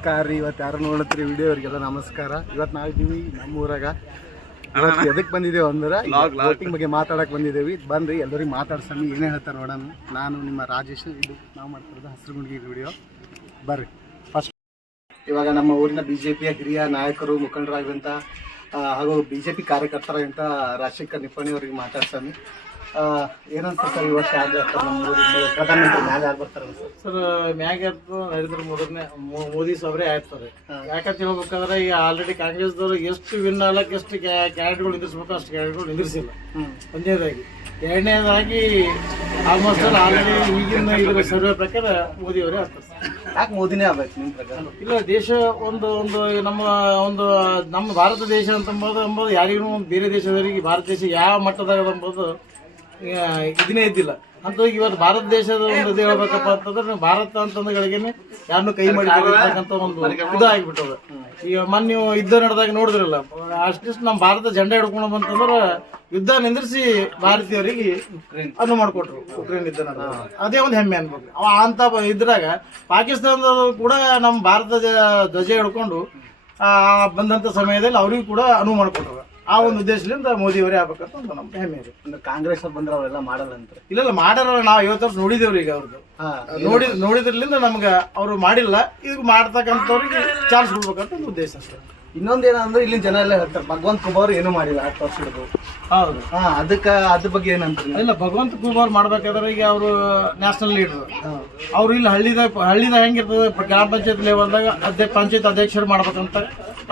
ನಮಸ್ಕಾರ ರೀ. ಇವತ್ತು ಯಾರು ನೋಡತ್ರಿ ವಿಡಿಯೋ ಅವರಿಗೆಲ್ಲ ನಮಸ್ಕಾರ. ಇವತ್ತು ನಾವಿದ್ದೀವಿ ನಮ್ಮೂರಾಗ. ಎದಕ್ಕೆ ಬಂದಿದ್ದೇವೆ ಅಂದ್ರೆ ವೋಟಿಂಗ್ ಬಗ್ಗೆ ಮಾತಾಡಕ್ಕೆ ಬಂದಿದ್ದೇವೆ. ಬನ್ರಿ ಎಲ್ಲರಿಗೆ ಮಾತಾಡ್ಸಮ್ಮಿ ಏನೇ ಹೇಳ್ತಾರೆ ನೋಡೋಣ. ನಾನು ನಿಮ್ಮ ರಾಜೇಶ್, ಇದು ನಾವು ಮಾಡ್ತಿರೋದು ಹಸಿರುಗುಂಡಿಗೆ ವಿಡಿಯೋ. ಬರ್ರಿ. ಫಸ್ಟ್ ಇವಾಗ ನಮ್ಮ ಊರಿನ BJPಯ ಹಿರಿಯ ನಾಯಕರು ಮುಖಂಡರಾಗಿರುವಂಥ ಹಾಗೂ BJP ಕಾರ್ಯಕರ್ತರಾಗಿಂಥ ರಾಜಶೇಖರ್ ನಿಪ್ಪಾಣಿ ಅವರಿಗೆ ಮಾತಾಡ್ಸಮ್ಮಿ. ಏನಂತ ಸರ್ ಇವತ್ತು ಯಾರು ಬರ್ತಾರೆ ನಮ್ಮ ಊರಿಗೆ ಪ್ರಧಾನಮಂತ್ರಿ ಮ್ಯಾಗ ಯಾರು ಬರ್ತಾರೆ ಸರ್? ಮ್ಯಾಗ ನರೇಂದ್ರ ಮೋದಿ ಸಾಬ್ರೆ ಆಗ್ತಾರೆ. ಯಾಕಂತ ಹೇಳ್ಬೇಕಾದ್ರೆ ಈಗ ಆಲ್ರೆಡಿ ಕಾಂಗ್ರೆಸ್ದವ್ರು ಎಷ್ಟು ವಿನ್ ಆಗ್ಲಕ್ಕೆ ಎಷ್ಟು ಕ್ಯಾಂಡಿಡೇಟ್ಗಳು ನಿಂದಿರ್ಸ್ಬೇಕು ಅಷ್ಟು ಕ್ಯಾಂಡಿಡೇಟ್ಗಳು ನಿಂದಿರ್ಸಿಲ್ಲ. ಒಂದನೇದಾಗಿ. ಎರಡನೇದಾಗಿ ಆಲ್ಮೋಸ್ಟ್ ಆಲ್ರೆಡಿ ಈಗಿನ ಇದ್ರ ಸರ್ವೆ ಪ್ರಕಾರ ಮೋದಿ ಅವರೇ ಆಗ್ತಾರೆ. ಯಾಕೆ ಮೋದಿನೇ ಆಗ್ಬೇಕು ನಿಮ್ಮ ಪ್ರಕಾರ? ಇಲ್ಲ, ದೇಶ ಒಂದು ನಮ್ಮ ಭಾರತ ದೇಶ ಎಂಬುದು ಯಾರಿಗೂ ಬೇರೆ ದೇಶದವರಿಗೆ ಭಾರತ ದೇಶ ಯಾವ ಮಟ್ಟದಾಗ ಎಂಬುದು ಇದನ್ನೇ ಇದ್ದಿಲ್ಲ. ಅಂತ ಇವತ್ತು ಭಾರತ ದೇಶದ ಒಂದು ಇದು ಹೇಳ್ಬೇಕಪ್ಪ ಅಂತಂದ್ರೆ ಭಾರತ ಅಂತಂದ್ಗಳಿಗೇನೆ ಯಾರನ್ನೂ ಕೈ ಮಾಡಿರ್ತಕ್ಕಂಥ ಒಂದು ಇದು ಆಗಿಬಿಟ್ಟದ. ಈಗ ಮೊನ್ನೆ ಯುದ್ಧ ನಡೆದಾಗ ನೋಡಿದ್ರಲ್ಲ, ಅಷ್ಟಿಷ್ಟು ನಮ್ಮ ಭಾರತ ಜೆಂಡಾ ಹಿಡ್ಕೊಂಡು ಬಂತಂದ್ರೆ ಯುದ್ಧ ನಿಂದ್ರಿಸಿ ಭಾರತೀಯರಿಗೆ ಅನ್ನು ಮಾಡಿಕೊಟ್ರು. ಉಕ್ರೇನ್ ಯುದ್ಧ ನಡೆದ ಅದೇ ಒಂದು ಹೆಮ್ಮೆ ಅನ್ಬೇಕು. ಅಂತ ಇದ್ರಾಗ ಪಾಕಿಸ್ತಾನದವರು ಕೂಡ ನಮ್ಮ ಭಾರತ ಧ್ವಜ ಹಿಡ್ಕೊಂಡು ಬಂದಂಥ ಸಮಯದಲ್ಲಿ ಅವ್ರಿಗೂ ಕೂಡ ಅನುವು ಮಾಡಿಕೊಟ್ರು. ಆ ಒಂದು ಉದ್ದೇಶದಿಂದ ಮೋದಿ ಅವರೇ ಆಗ್ಬೇಕಂತ ಒಂದು ನಮ್ಗೆ ಹೆಮ್ಮೆ ಇದೆ. ಅಂದ್ರೆ ಕಾಂಗ್ರೆಸ್ ಬಂದ್ರೆ ಅವರೆಲ್ಲ ಮಾಡಲ್ಲ ಅಂತ? ಇಲ್ಲ, ಮಾಡಾರ. ನಾವು 50 ವರ್ಷ ನೋಡಿದೇವ್ರಿ. ಈಗ ಅವ್ರದ್ದು ನೋಡಿದ್ರಲಿಂದ ನಮ್ಗೆ ಅವರು ಮಾಡಿಲ್ಲ. ಈಗ ಮಾಡ್ತಕ್ಕಂಥವ್ರಿಗೆ ಚಾನ್ಸ್ ಕೊಡ್ಬೇಕಂತ ಒಂದು ಉದ್ದೇಶ ಅಷ್ಟೇ. ಇನ್ನೊಂದೇನಂದ್ರೆ ಇಲ್ಲಿನ ಜನ ಎಲ್ಲ ಹೇಳ್ತಾರೆ ಭಗವಂತ ಖೂಬಾರ್ ಏನೂ ಮಾಡಿಲ್ಲ 10 ವರ್ಷ ಹಿಡಿದು. ಹೌದು. ಅದಕ್ಕೆ ಅದ್ರ ಬಗ್ಗೆ ಏನಂತ? ಇಲ್ಲ, ಭಗವಂತ ಖೂಬಾರ್ ಮಾಡ್ಬೇಕಾದ್ರೆ ಈಗ ಅವರು ನ್ಯಾಷನಲ್ ಲೀಡರ್. ಅವ್ರು ಇಲ್ಲಿ ಹಳ್ಳಿದ ಹೆಂಗಿರ್ತದೆ, ಗ್ರಾಮ ಪಂಚಾಯತ್ ಲೆವೆಲ್ದಾಗ ಪಂಚಾಯತ್ ಅಧ್ಯಕ್ಷರು ಮಾಡ್ಬೇಕಂತ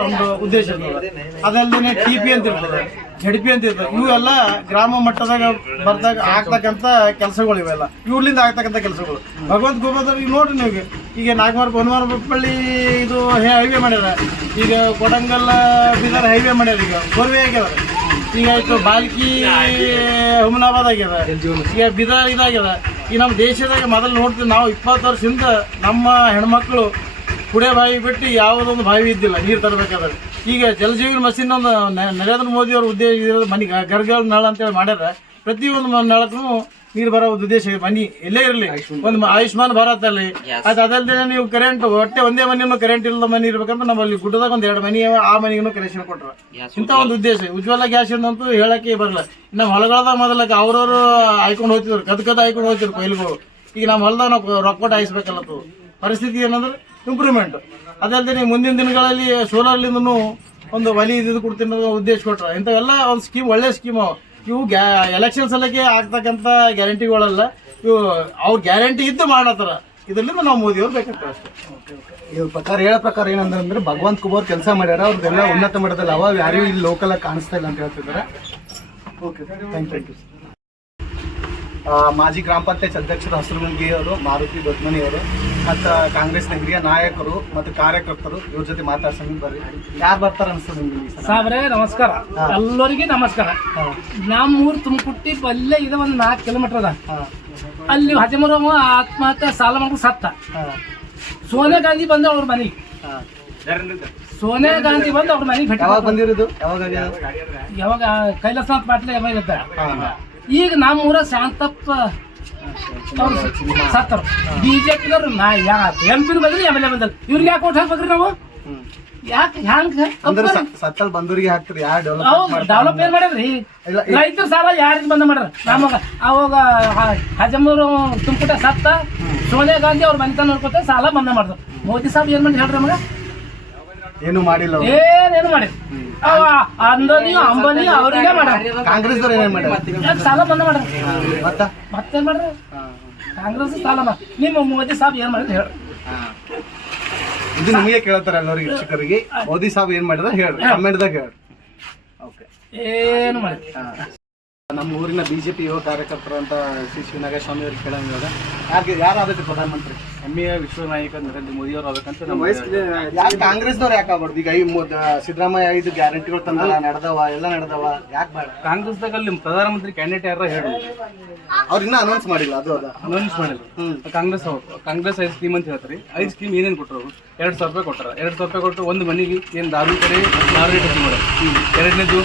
ಒಂದು ಉದ್ದೇಶ ಇರ್ತದೆ. ಅದಲ್ಲದೆ TP ಅಂತ ಇರ್ತದೆ, ZP ಅಂತ ಇರ್ತದೆ. ಇವೆಲ್ಲ ಗ್ರಾಮ ಮಟ್ಟದಾಗ ಬರ್ದಾಗ ಆಗ್ತಕ್ಕಂಥ ಕೆಲಸಗಳು ಇವೆಲ್ಲ ಇವ್ರಲಿಂದ ಆಗ್ತಕ್ಕಂಥ ಕೆಲಸಗಳು. ಭಗವಂತ ಖೂಬಾರ್ ಈಗ ನೋಡ್ರಿ ನೀವು, ಈಗ ಹೊನ್ನವಾರಪಳ್ಳಿ ಇದು ಹೈವೇ ಮಾಡ್ಯಾರ. ಈಗ ಕೊಡಂಗಲ್ ಬೀದರ್ ಹೈವೇ ಮಾಡ್ಯಾರ. ಈಗ ಗೋರ್ವೆ ಆಗ್ಯದ. ಈಗ ಆಯ್ತು ಬಾಲ್ಕಿ ಹುಮನಾಬಾದ್ ಆಗ್ಯದ. ಈಗ ಬೀದರ್ ಇದಾಗ್ಯದ. ಈಗ ನಮ್ಮ ದೇಶದಾಗ ಮೊದಲು ನೋಡ್ತೀವಿ ನಾವು 20 ವರ್ಷದಿಂದ ನಮ್ಮ ಹೆಣ್ಮಕ್ಳು ಕುಡಿಯೋ ಬಾವಿ ಬಿಟ್ಟು ಯಾವುದೊಂದು ಬಾವಿ ಇದ್ದಿಲ್ಲ ನೀರು ತರಬೇಕಾದ್ರೆ. ಈಗ ಜಲಜೀವನ ಮಷಿನ್ ಒಂದು ನರೇಂದ್ರ ಮೋದಿ ಅವ್ರ ಉದ್ದೇಶ ಇರೋದು ಮನೆ ಗರ್ಗಳ ನಳ ಅಂತೇಳಿ ಮಾಡ್ಯಾರ. ಪ್ರತಿಯೊಂದು ನಳಕ್ಕೂ ನೀರು ಬರೋ ಉದ್ದೇಶ ಮನೆ ಎಲ್ಲೇ ಇರಲಿ ಒಂದು ಆಯುಷ್ಮಾನ್ ಭಾರತ್ ಅಲ್ಲಿ ಅದಲ್ಲದೆ ನೀವು ಕರೆಂಟ್ ಒಟ್ಟೆ ಒಂದೇ ಮನೆಯೂ ಕರೆಂಟ್ ಇಲ್ಲದ ಮನೆ ಇರ್ಬೇಕಂತ ನಮ್ಮಲ್ಲಿ ಗುಡ್ಡದಾಗ ಒಂದು 2 ಮನೆ ಆ ಮನೆಗೂ ಕನೆಕ್ಷನ್ ಕೊಟ್ಟರು. ಇಂಥ ಒಂದು ಉದ್ದೇಶ. ಉಜ್ವಲ ಗ್ಯಾಸ್ ಅಂತೂ ಹೇಳಕ್ಕೆ ಬರಲ್ಲ. ನಮ್ಮ ಹೊಲಗಳದಾಗ ಮೊದಲಕ್ಕೆ ಅವ್ರವ್ರು ಆಯ್ಕೊಂಡು ಹೋಗ್ತಿದ್ರು, ಕದ್ ಆಯ್ಕೊಂಡು ಹೋಗ್ತಿದ್ರು ಕೊಯ್ಲುಗಳು. ಈಗ ನಮ್ಮ ಹೊಲದಾಗ ನಾವು ರೊಕ್ಕ ಕೊಟ್ಟು ಹಾಯಿಸ್ಬೇಕಲ್ಲತ್ತು. ಪರಿಸ್ಥಿತಿ ಏನಂದ್ರೆ ಇಂಪ್ರೂವ್ಮೆಂಟ್. ಅದಲ್ಲದೆ ನೀವು ಮುಂದಿನ ದಿನಗಳಲ್ಲಿ ಸೋಲಾರ್ಲಿಂದನೂ ಒಂದು ಒಲಿ ಇದು ಕೊಡ್ತೀನಿ ಉದ್ದೇಶ ಕೊಟ್ಟರು. ಇಂಥವೆಲ್ಲ ಒಂದು ಸ್ಕೀಮ್, ಒಳ್ಳೆ ಸ್ಕೀಮು ಇವು. ಎಲೆಕ್ಷನ್ ಸಲಕ್ಕೆ ಆಗ್ತಕ್ಕಂಥ ಗ್ಯಾರಂಟಿಗಳಲ್ಲ ಇವು. ಅವ್ರು ಗ್ಯಾರಂಟಿ ಇದ್ದು ಮಾಡತ್ತಾರ. ಇದರಿಂದ ನಾವು ಮೋದಿಯವ್ರು ಬೇಕಂತ ಅಷ್ಟೇ. ಇವ್ರ ಪ್ರಕಾರ ಹೇಳೋ ಪ್ರಕಾರ ಏನಂದ್ರೆ ಭಗವಂತ ಖೂಬಾರ್ ಕೆಲಸ ಮಾಡ್ಯಾರ. ಅವ್ರದ್ದೆಲ್ಲ ಉನ್ನತ ಮಟ್ಟದಲ್ಲಿ ಅವ ಯಾರಿಗೂ ಇಲ್ಲಿ ಲೋಕಲ್ ಆಗಿ ಕಾಣಿಸ್ತಾ ಇಲ್ಲ ಅಂತ ಹೇಳ್ತಿದ್ದಾರೆ. Okay, thank you. ಮಾಜಿ ಗ್ರಾಮ ಪಂಚಾಯತ್ ಅಧ್ಯಕ್ಷರು ಹಸಿರುಗುಂಡಿ ಅವರು, ಮಾರುತಿ ದೊಡ್ಡಮನಿ ಅವರು ಮತ್ತು ಕಾಂಗ್ರೆಸ್ನ ಹಿರಿಯ ನಾಯಕರು ಮತ್ತು ಕಾರ್ಯಕರ್ತರು ಇವ್ರ ಜೊತೆ ಮಾತಾಡ್ಸಂಗ್ ಬರ್ರಿ. ಯಾರು ಬರ್ತಾರೆ ಅನ್ಸ್ತದೆ ನಿಮ್ಗೆ? ಸಾಬ್ರೆ ನಮಸ್ಕಾರ, ಎಲ್ಲರಿಗೆ ನಮಸ್ಕಾರ. ನಮ್ಮೂರು ತುಮಕುಟ್ಟಿ ಬಲ್ಲೆ ಇದೆ, ಒಂದು 4 ಕಿಲೋಮೀಟರ್ ಅದ. ಅಲ್ಲಿ 13 ಆತ್ಮಹತ್ಯೆ ಸಾಲ ಮಾಡ್ಕೊಂಡು ಸತ್ತ. ಸೋನಿಯಾ ಗಾಂಧಿ ಬಂದು ಅವ್ರ ಮನೆಗೆ, ಸೋನಿಯಾ ಗಾಂಧಿ ಬಂದು ಅವ್ರ ಮನೆಗೆ ಭೇಟಿ. ಯಾವಾಗ ಬಂದಿರೋದು? ಯಾವಾಗ ಕೈಲಾಸನಾಥ್ ಪಾಟೀಲ್ ಯಾವಾಗ. ಈಗ ನಮ್ಮೂರ ಶಾಂತಪ್ಪ ಸತ್ತರು. BJP MP ಬಂದ್ರಿ, MLA ಬಂದ್ರಿ. ಇವ್ರಿಗೆ ಯಾಕೆ ಓಟ್ ಹಾಕ್ಬೇಕ್ರಿ ನಾವು? ಯಾಕೆ ಹ್ಯಾಂಗ ಸತ್ತಲ್ ಬಂದೂರಿಗೆ ಹಾಕ್ತಿರಿ? ಯಾರು ಡೆವಲಪ್ ಏನ್ ಮಾಡ್ಯಾರ್ರಿ? ರೈತರ ಸಾಲ ಯಾರಿಗೆ ಬಂದ ಮಾಡ್ಯಾರ? ನಮಗ ಅವಾಗ 13 ತುಮಕೂಟ ಸತ್ತ, ಸೋನಿಯಾ ಗಾಂಧಿ ಅವ್ರ ಮನೆತನ ನೋಡ್ಕೊತ ಸಾಲ ಬಂದ ಮಾಡಿದ್ರು. ಮೋದಿ ಸಾಬ್ ಏನ್ ಮಾಡಿ ಹೇಳ್ರಿ ನಮಗ? ಏನು ಮಾಡಿಲ್ಲ, ಏನೇನು ಮಾಡಿ ಅಂಬಾನಿ ಅವ್ರಿಗೆ ಮಾಡ್ಯಾರ. ಕಾಂಗ್ರೆಸ್ ಏನೇನ್ ಮಾಡ್ಯಾರ? ಸಾಲ ಬಂದ ಮಾಡ್ರಿ. ಮತ್ತೇನ್ ಮಾಡ್ರಿ? ಕಾಂಗ್ರೆಸ್ ಸಾಲ ನಿಮ್ಮ ಮೋದಿ ಸಾಬ್ ಏನ್ ಮಾಡಿದ್ರೆ ಹೇಳ್ರಿ. ಇದು ನಿಮಗೆ ಕೇಳ್ತಾರೆ ಎಲ್ಲರಿಗೆ ವೀಕ್ಷಕರಿಗೆ. ಮೋದಿ ಸಾಬ್ ಏನ್ ಮಾಡಿದ್ರೆ ಹೇಳ್ರಿ, ಕಮೆಂಟ್ದಾಗ ಹೇಳ್ರಿ. ಓಕೆ, ಏನು ಮಾಡಿ. ನಮ್ಮ ಊರಿನ BJP ಯುವ ಕಾರ್ಯಕರ್ತರು ಅಂತ ಶಿವನಾಗಸ್ವಾಮಿ ಅವ್ರಿಗೆ ಕೇಳಂಗ ಯಾರಾಗಬೇಕು ಪ್ರಧಾನಮಂತ್ರಿ? ಹೆಮ್ಮೆಯ ವಿಶ್ವ ನಾಯಕ ನರೇಂದ್ರ ಮೋದಿ ಅವರು ಆಗಬೇಕಂತ. ಯಾಕೆ ಕಾಂಗ್ರೆಸ್ದವ್ರು ಯಾಕೆ ಆಗ್ಬಾರ್ದು? ಈಗ ಸಿದ್ದರಾಮಯ್ಯ 5 ಗ್ಯಾರಂಟಿಗಳು ತಂದಲ್ಲ, ನಡೆದವ, ಎಲ್ಲ ನಡೆದವ, ಯಾಕೆ ಬೇಡ? ಕಾಂಗ್ರೆಸ್ದಾಗ ಅಲ್ಲಿ ಪ್ರಧಾನಮಂತ್ರಿ ಕ್ಯಾಂಡಿಡೇಟ್ ಯಾರ ಹೇಳಿ, ಅವ್ರು ಇನ್ನೂ ಅನೌನ್ಸ್ ಮಾಡಿಲ್ಲ. ಅದು ಅನೌನ್ಸ್ ಮಾಡಿಲ್ಲ. ಕಾಂಗ್ರೆಸ್ 5 ಸ್ಕೀಮ್ ಅಂತ ಹೇಳ್ತಾರೆ. 5 ಸ್ಕೀಮ್ ಏನೇನು ಕೊಟ್ಟರು? 2,000 ರೂಪಾಯಿ ಕೊಟ್ಟಾರ. 2,000 ರೂಪಾಯಿ ಕೊಟ್ಟು ಒಂದು ಮನೆಗೆ ಏನು ದಾರು ಕಡೆ 6 ಲೀಟರ್ ಮಾಡೋದು. ಎರಡನೇದು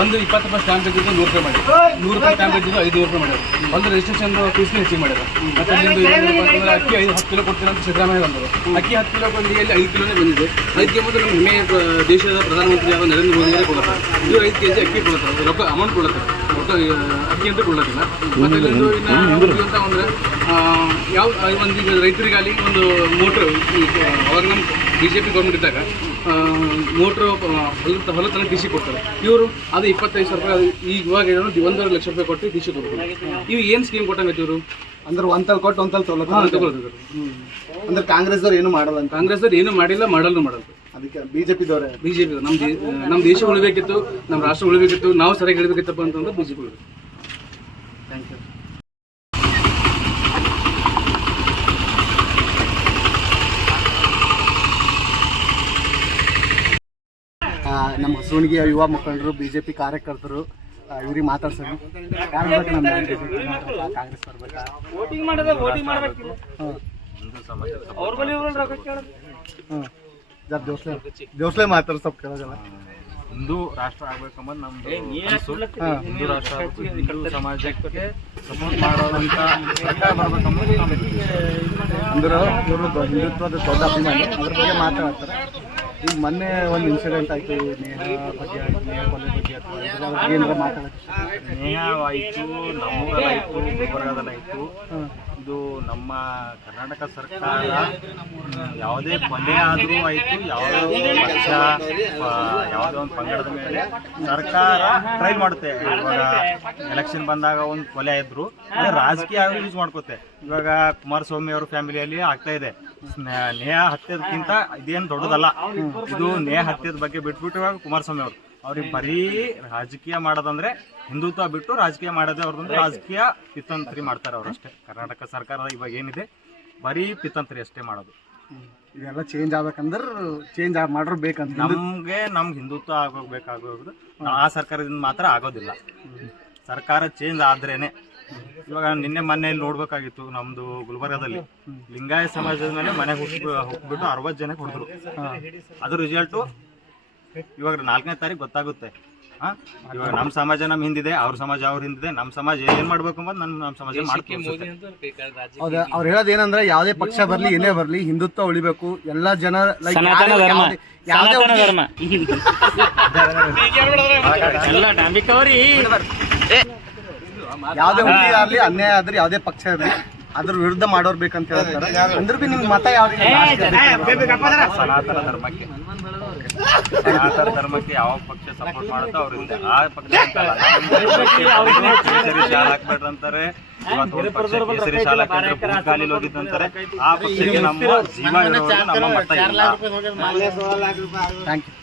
ಒಂದು 20 ರೂಪಾಯಿ ಸ್ಟ್ಯಾಂಪ್ ಇದ್ದಿದ್ದು 100 ರೂಪಾಯಿ ಮಾಡಿ, 100 ರೂಪಾಯಿ ಸ್ಟ್ಯಾಂಪ್ ಇದ್ದಿದ್ದು 500 ರೂಪಾಯಿ ಮಾಡ್ಯಾರ. ಒಂದು ರಿಜಿಸ್ಟ್ರೇಷನ್ ಫೀಸ್ನ ಹೆಚ್ಚಿಗೆ ಮಾಡ್ಯಾರ. ಮತ್ತೆ ಅಲ್ಲಿಂದ ಏನಂದ್ರೆ ಅಕ್ಕಿ 10 ಕಿಲೋ ಕೊಡ್ತೀನಿ ಅಂತ ಸಿದ್ದರಾಮಯ್ಯ ಬಂದರು. ಅಕ್ಕಿ 10 ಕಿಲೋ ಬಂದಿಗೆ ಅಲ್ಲಿ 5 ಕಿಲೋನೇ ಬಂದಿದೆ. 5 ಕೆ ಮೊದಲು ನಮ್ಮ ಹೆಮ್ಮೆ ದೇಶದ ಪ್ರಧಾನಮಂತ್ರಿ ಆದ ನರೇಂದ್ರ ಮೋದಿಯವರೇ ಕೊಡ್ತಾರೆ. ಇವರು 5 kg ಅಕ್ಕಿ ಕೊಡ್ತಾರೆ, ರೊಕ್ಕ ಅಮೌಂಟ್ ಕೊಡ್ತಾರೆ, ರೊಕ್ಕ ಅಕ್ಕಿ ಅಂತ ಕೊಡ್ಲತ್ತಿಲ್ಲ. ಮತ್ತು ಇಲ್ಲಿಂದು ಇನ್ನು ಅಂತ ಅಂದರೆ ಯಾವ ಒಂದು ಈಗ ರೈತರಿಗಾಗಲಿ ಒಂದು ಮೋಟ್ರ್ ಅವಾಗ ನಮ್ಮ BJP ಗೌರ್ಮೆಂಟ್ ಇದ್ದಾಗ ಮೋಟ್ರು ಹೊಲ ತನಕ ಟಿ ಸಿ ಕೊಡ್ತಾರೆ. ಇವರು ಅದು 25,000 ರೂಪಾಯಿ, ಈಗ ಇವಾಗ 1.5 ಲಕ್ಷ ರೂಪಾಯಿ ಕೊಟ್ಟು ಟಿ ಸಿ ಕೊಡ್ತಾರೆ. ಇವು ಏನು ಸ್ಕೀಮ್ ಕೊಟ್ಟಂಗೈತಿ ಇವರು? ಅಂದ್ರೆ ಒಂತಲ್ ಕೊಟ್ಟು ಒಂತಲ್ ತಗೊಳ್ತಿದ್ರು. ಅಂದ್ರೆ ಕಾಂಗ್ರೆಸ್ದವ್ರು ಏನು ಮಾಡಲ್ಲ ಅಂತ. ಕಾಂಗ್ರೆಸ್ದವ್ರು ಏನು ಮಾಡಿಲ್ಲ, ಮಾಡಲ್ಲ. ಅದಕ್ಕೆ ಬಿಜೆಪಿದವ್ರೆ ನಮ್ಮ ದೇಶ ಉಳಿಬೇಕಿತ್ತು, ನಮ್ಮ ರಾಷ್ಟ್ರ ಉಳಿಬೇಕಿತ್ತು, ನಾವು ಸರಿಯಾಗಿ ಹೇಳಬೇಕಿತ್ತಪ್ಪ ಅಂತಂದ್ರೆ BJP ಉಳಿಬೇಕು. Thank you. ನಮ್ಮ ಹೊಸವಣಿಗೆಯ ಯುವ ಮುಖಂಡರು BJP ಕಾರ್ಯಕರ್ತರು ಇವ್ರಿಗೆ ಮಾತಾಡ್ಸೋಣ. ಯಾರು ಬೇಕು ನಮ್ಮ ಕಾಂಗ್ರೆಸ್ ಬರ್ಬೇಕಾ? ದೇವಸ್ಲೆ ಮಾತಾಡೋ ಸ್ವಲ್ಪ ಕೇಳೋದಲ್ಲ. ಹಿಂದೂ ರಾಷ್ಟ್ರ ಆಗ್ಬೇಕಂಬುದು ನಮ್ದು ಹಿಂದೂ ರಾಷ್ಟ್ರ ಆಗ್ಬೇಕು, ಹಿಂದೂ ಸಮಾಜಕ್ಕೆ ಸಪೋರ್ಟ್ ಮಾಡೋದಂತ ಸರ್ಕಾರ ಬರ್ಬೇಕಂಬುದು ಅಂದ್ರೆ ಇವರು ಹಿಂದುತ್ವದ ದೊಡ್ಡ ಅಭಿಮಾನಿ, ಅದ್ರ ಬಗ್ಗೆ ಮಾತಾಡ್ತಾರೆ. ಈಗ ಮೊನ್ನೆ ಒಂದು ಇನ್ಸಿಡೆಂಟ್ ಆಯಿತು, ನೇಹ ಬಗ್ಗೆ, ನೇಹ ಕೊಲೆ ಬಗ್ಗೆ ಅಥವಾ ಏನಾರ ಮಾತಾಡೋಕ್ಕೆ ನೇಹ ಆಯಿತು, ನಮ್ಮೂರಲ್ಲಾಯಿತು, ಗುಲ್ಬರ್ಗಾದಲ್ಲಾಯಿತು. ಇದು ನಮ್ಮ ಕರ್ನಾಟಕ ಸರ್ಕಾರ ಯಾವುದೇ ಕೊಲೆ ಆದರೂ ಆಯಿತು, ಯಾವುದೋ ಪಕ್ಷ ಯಾವುದೋ ಒಂದು ಪಂಗಡದ ಮೇಲೆ ಸರ್ಕಾರ ಟ್ರೈ ಮಾಡುತ್ತೆ. ಇವಾಗ ಎಲೆಕ್ಷನ್ ಬಂದಾಗ ಒಂದು ಕೊಲೆ ಇದ್ರು ಅದು ರಾಜಕೀಯ ಯೂಸ್ ಮಾಡ್ಕೋತೆ. ಇವಾಗ ಕುಮಾರಸ್ವಾಮಿ ಅವ್ರ ಫ್ಯಾಮಿಲಿಯಲ್ಲಿ ಆಗ್ತಾ ಇದೆ. ನೇಹ ಹತ್ಯೆದಕ್ಕಿಂತ ಇದೇನು ದೊಡ್ಡದಲ್ಲ. ಇದು ನೇಹ ಹತ್ಯೆದ ಬಗ್ಗೆ ಬಿಟ್ಬಿಟ್ಟು ಇವಾಗ ಕುಮಾರಸ್ವಾಮಿ ಅವ್ರಿಗೆ ಬರೀ ರಾಜಕೀಯ ಮಾಡೋದಂದ್ರೆ ಹಿಂದುತ್ವ ಬಿಟ್ಟು ರಾಜಕೀಯ ಮಾಡೋದೇ ಅವ್ರದ್ದು. ರಾಜಕೀಯ ಪಿತಂತ್ರಿ ಮಾಡ್ತಾರೆ ಅವರಷ್ಟೇ. ಕರ್ನಾಟಕ ಸರ್ಕಾರ ಇವಾಗ ಏನಿದೆ ಬರೀ ಪಿತಂತ್ರಿ ಅಷ್ಟೇ ಮಾಡೋದು. ಇದೆಲ್ಲ ಚೇಂಜ್ ಆಗ್ಬೇಕಂದ್ರೆ ಚೇಂಜ್ ಮಾಡ್ರು ಬೇಕಂತ ನಮ್ಗೆ ಹಿಂದುತ್ವ ಆಗೋಗ್ಬೇಕಾಗೋದು. ಆ ಸರ್ಕಾರದಿಂದ ಮಾತ್ರ ಆಗೋದಿಲ್ಲ. ಸರ್ಕಾರ ಚೇಂಜ್ ಆದ್ರೇನೆ. ಇವಾಗ ನಿನ್ನೆ ಮೊನ್ನೆಯಲ್ಲಿ ನೋಡ್ಬೇಕಾಗಿತ್ತು, ನಮ್ದು ಗುಲ್ಬರ್ಗಾದಲ್ಲಿ ಲಿಂಗಾಯತ ಸಮಾಜದ ಮೇಲೆ ಮನೆಗೆ ಹೋಗ್ಬಿಟ್ಟು 60 ಜನಕ್ಕೆ ಹೊಡೆದ್ರು. ಅದ್ರ ರಿಸಲ್ಟು ಇವಾಗ 4ನೇ ತಾರೀಕು ಗೊತ್ತಾಗುತ್ತೆ. ಇವಾಗ ನಮ್ಮ ಸಮಾಜ ನಮ್ಮ ಹಿಂದಿದೆ, ಅವ್ರ ಸಮಾಜ ಅವ್ರ ಹಿಂದಿದೆ. ನಮ್ಮ ಸಮಾಜ ಏನ್ ಮಾಡ್ಬೇಕು ಅಂಬದು ನಮ್ಮ ಸಮಾಜ ಮಾಡ್ತೀವಿ. ಹೌದಾ? ಅವ್ರು ಹೇಳೋದು ಏನಂದ್ರೆ ಯಾವುದೇ ಪಕ್ಷ ಬರ್ಲಿ ಏನೇ ಬರ್ಲಿ ಹಿಂದುತ್ವ ಉಳಿಬೇಕು. ಎಲ್ಲಾ ಜನ ಯಾವುದೇ ಹುಡುಗಿ ಆಗ್ಲಿ, ಅನ್ಯಾಯ ಆದ್ರೆ ಯಾವುದೇ ಪಕ್ಷ ಇರಲಿ ಅದ್ರ ವಿರುದ್ಧ ಮಾಡೋರ್ ಬೇಕಂತ ಹೇಳ್ತಾರೆ. ಅಂದ್ರೆ ಬಿ ನಿಮ್ ಮತ ಯಾವ ಸನಾತನ ಧರ್ಮಕ್ಕೆ ಯಾವ ಪಕ್ಷ ಸಪೋರ್ಟ್ ಮಾಡುತ್ತೋ ಅವ್ರಿಂದ ಆ ಪಕ್ಷ ಶಾಲೆ ಹಾಕ್ಬೇಡ್ರಿ ಅಂತಾರೆ. ಕೇಸರಿ ಶಾಲೆ ಹಾಕಿದ್ರೆ ಖಾಲಿ ಹೋಗಿದ್ದಂತಾರೆ. ಆ ಪಕ್ಷಕ್ಕೆ ನಮ್ಮ ಜೀವ ಇರೋದು ನಮ್ಮ ಮತ ಇಲ್ಲ. Thank you.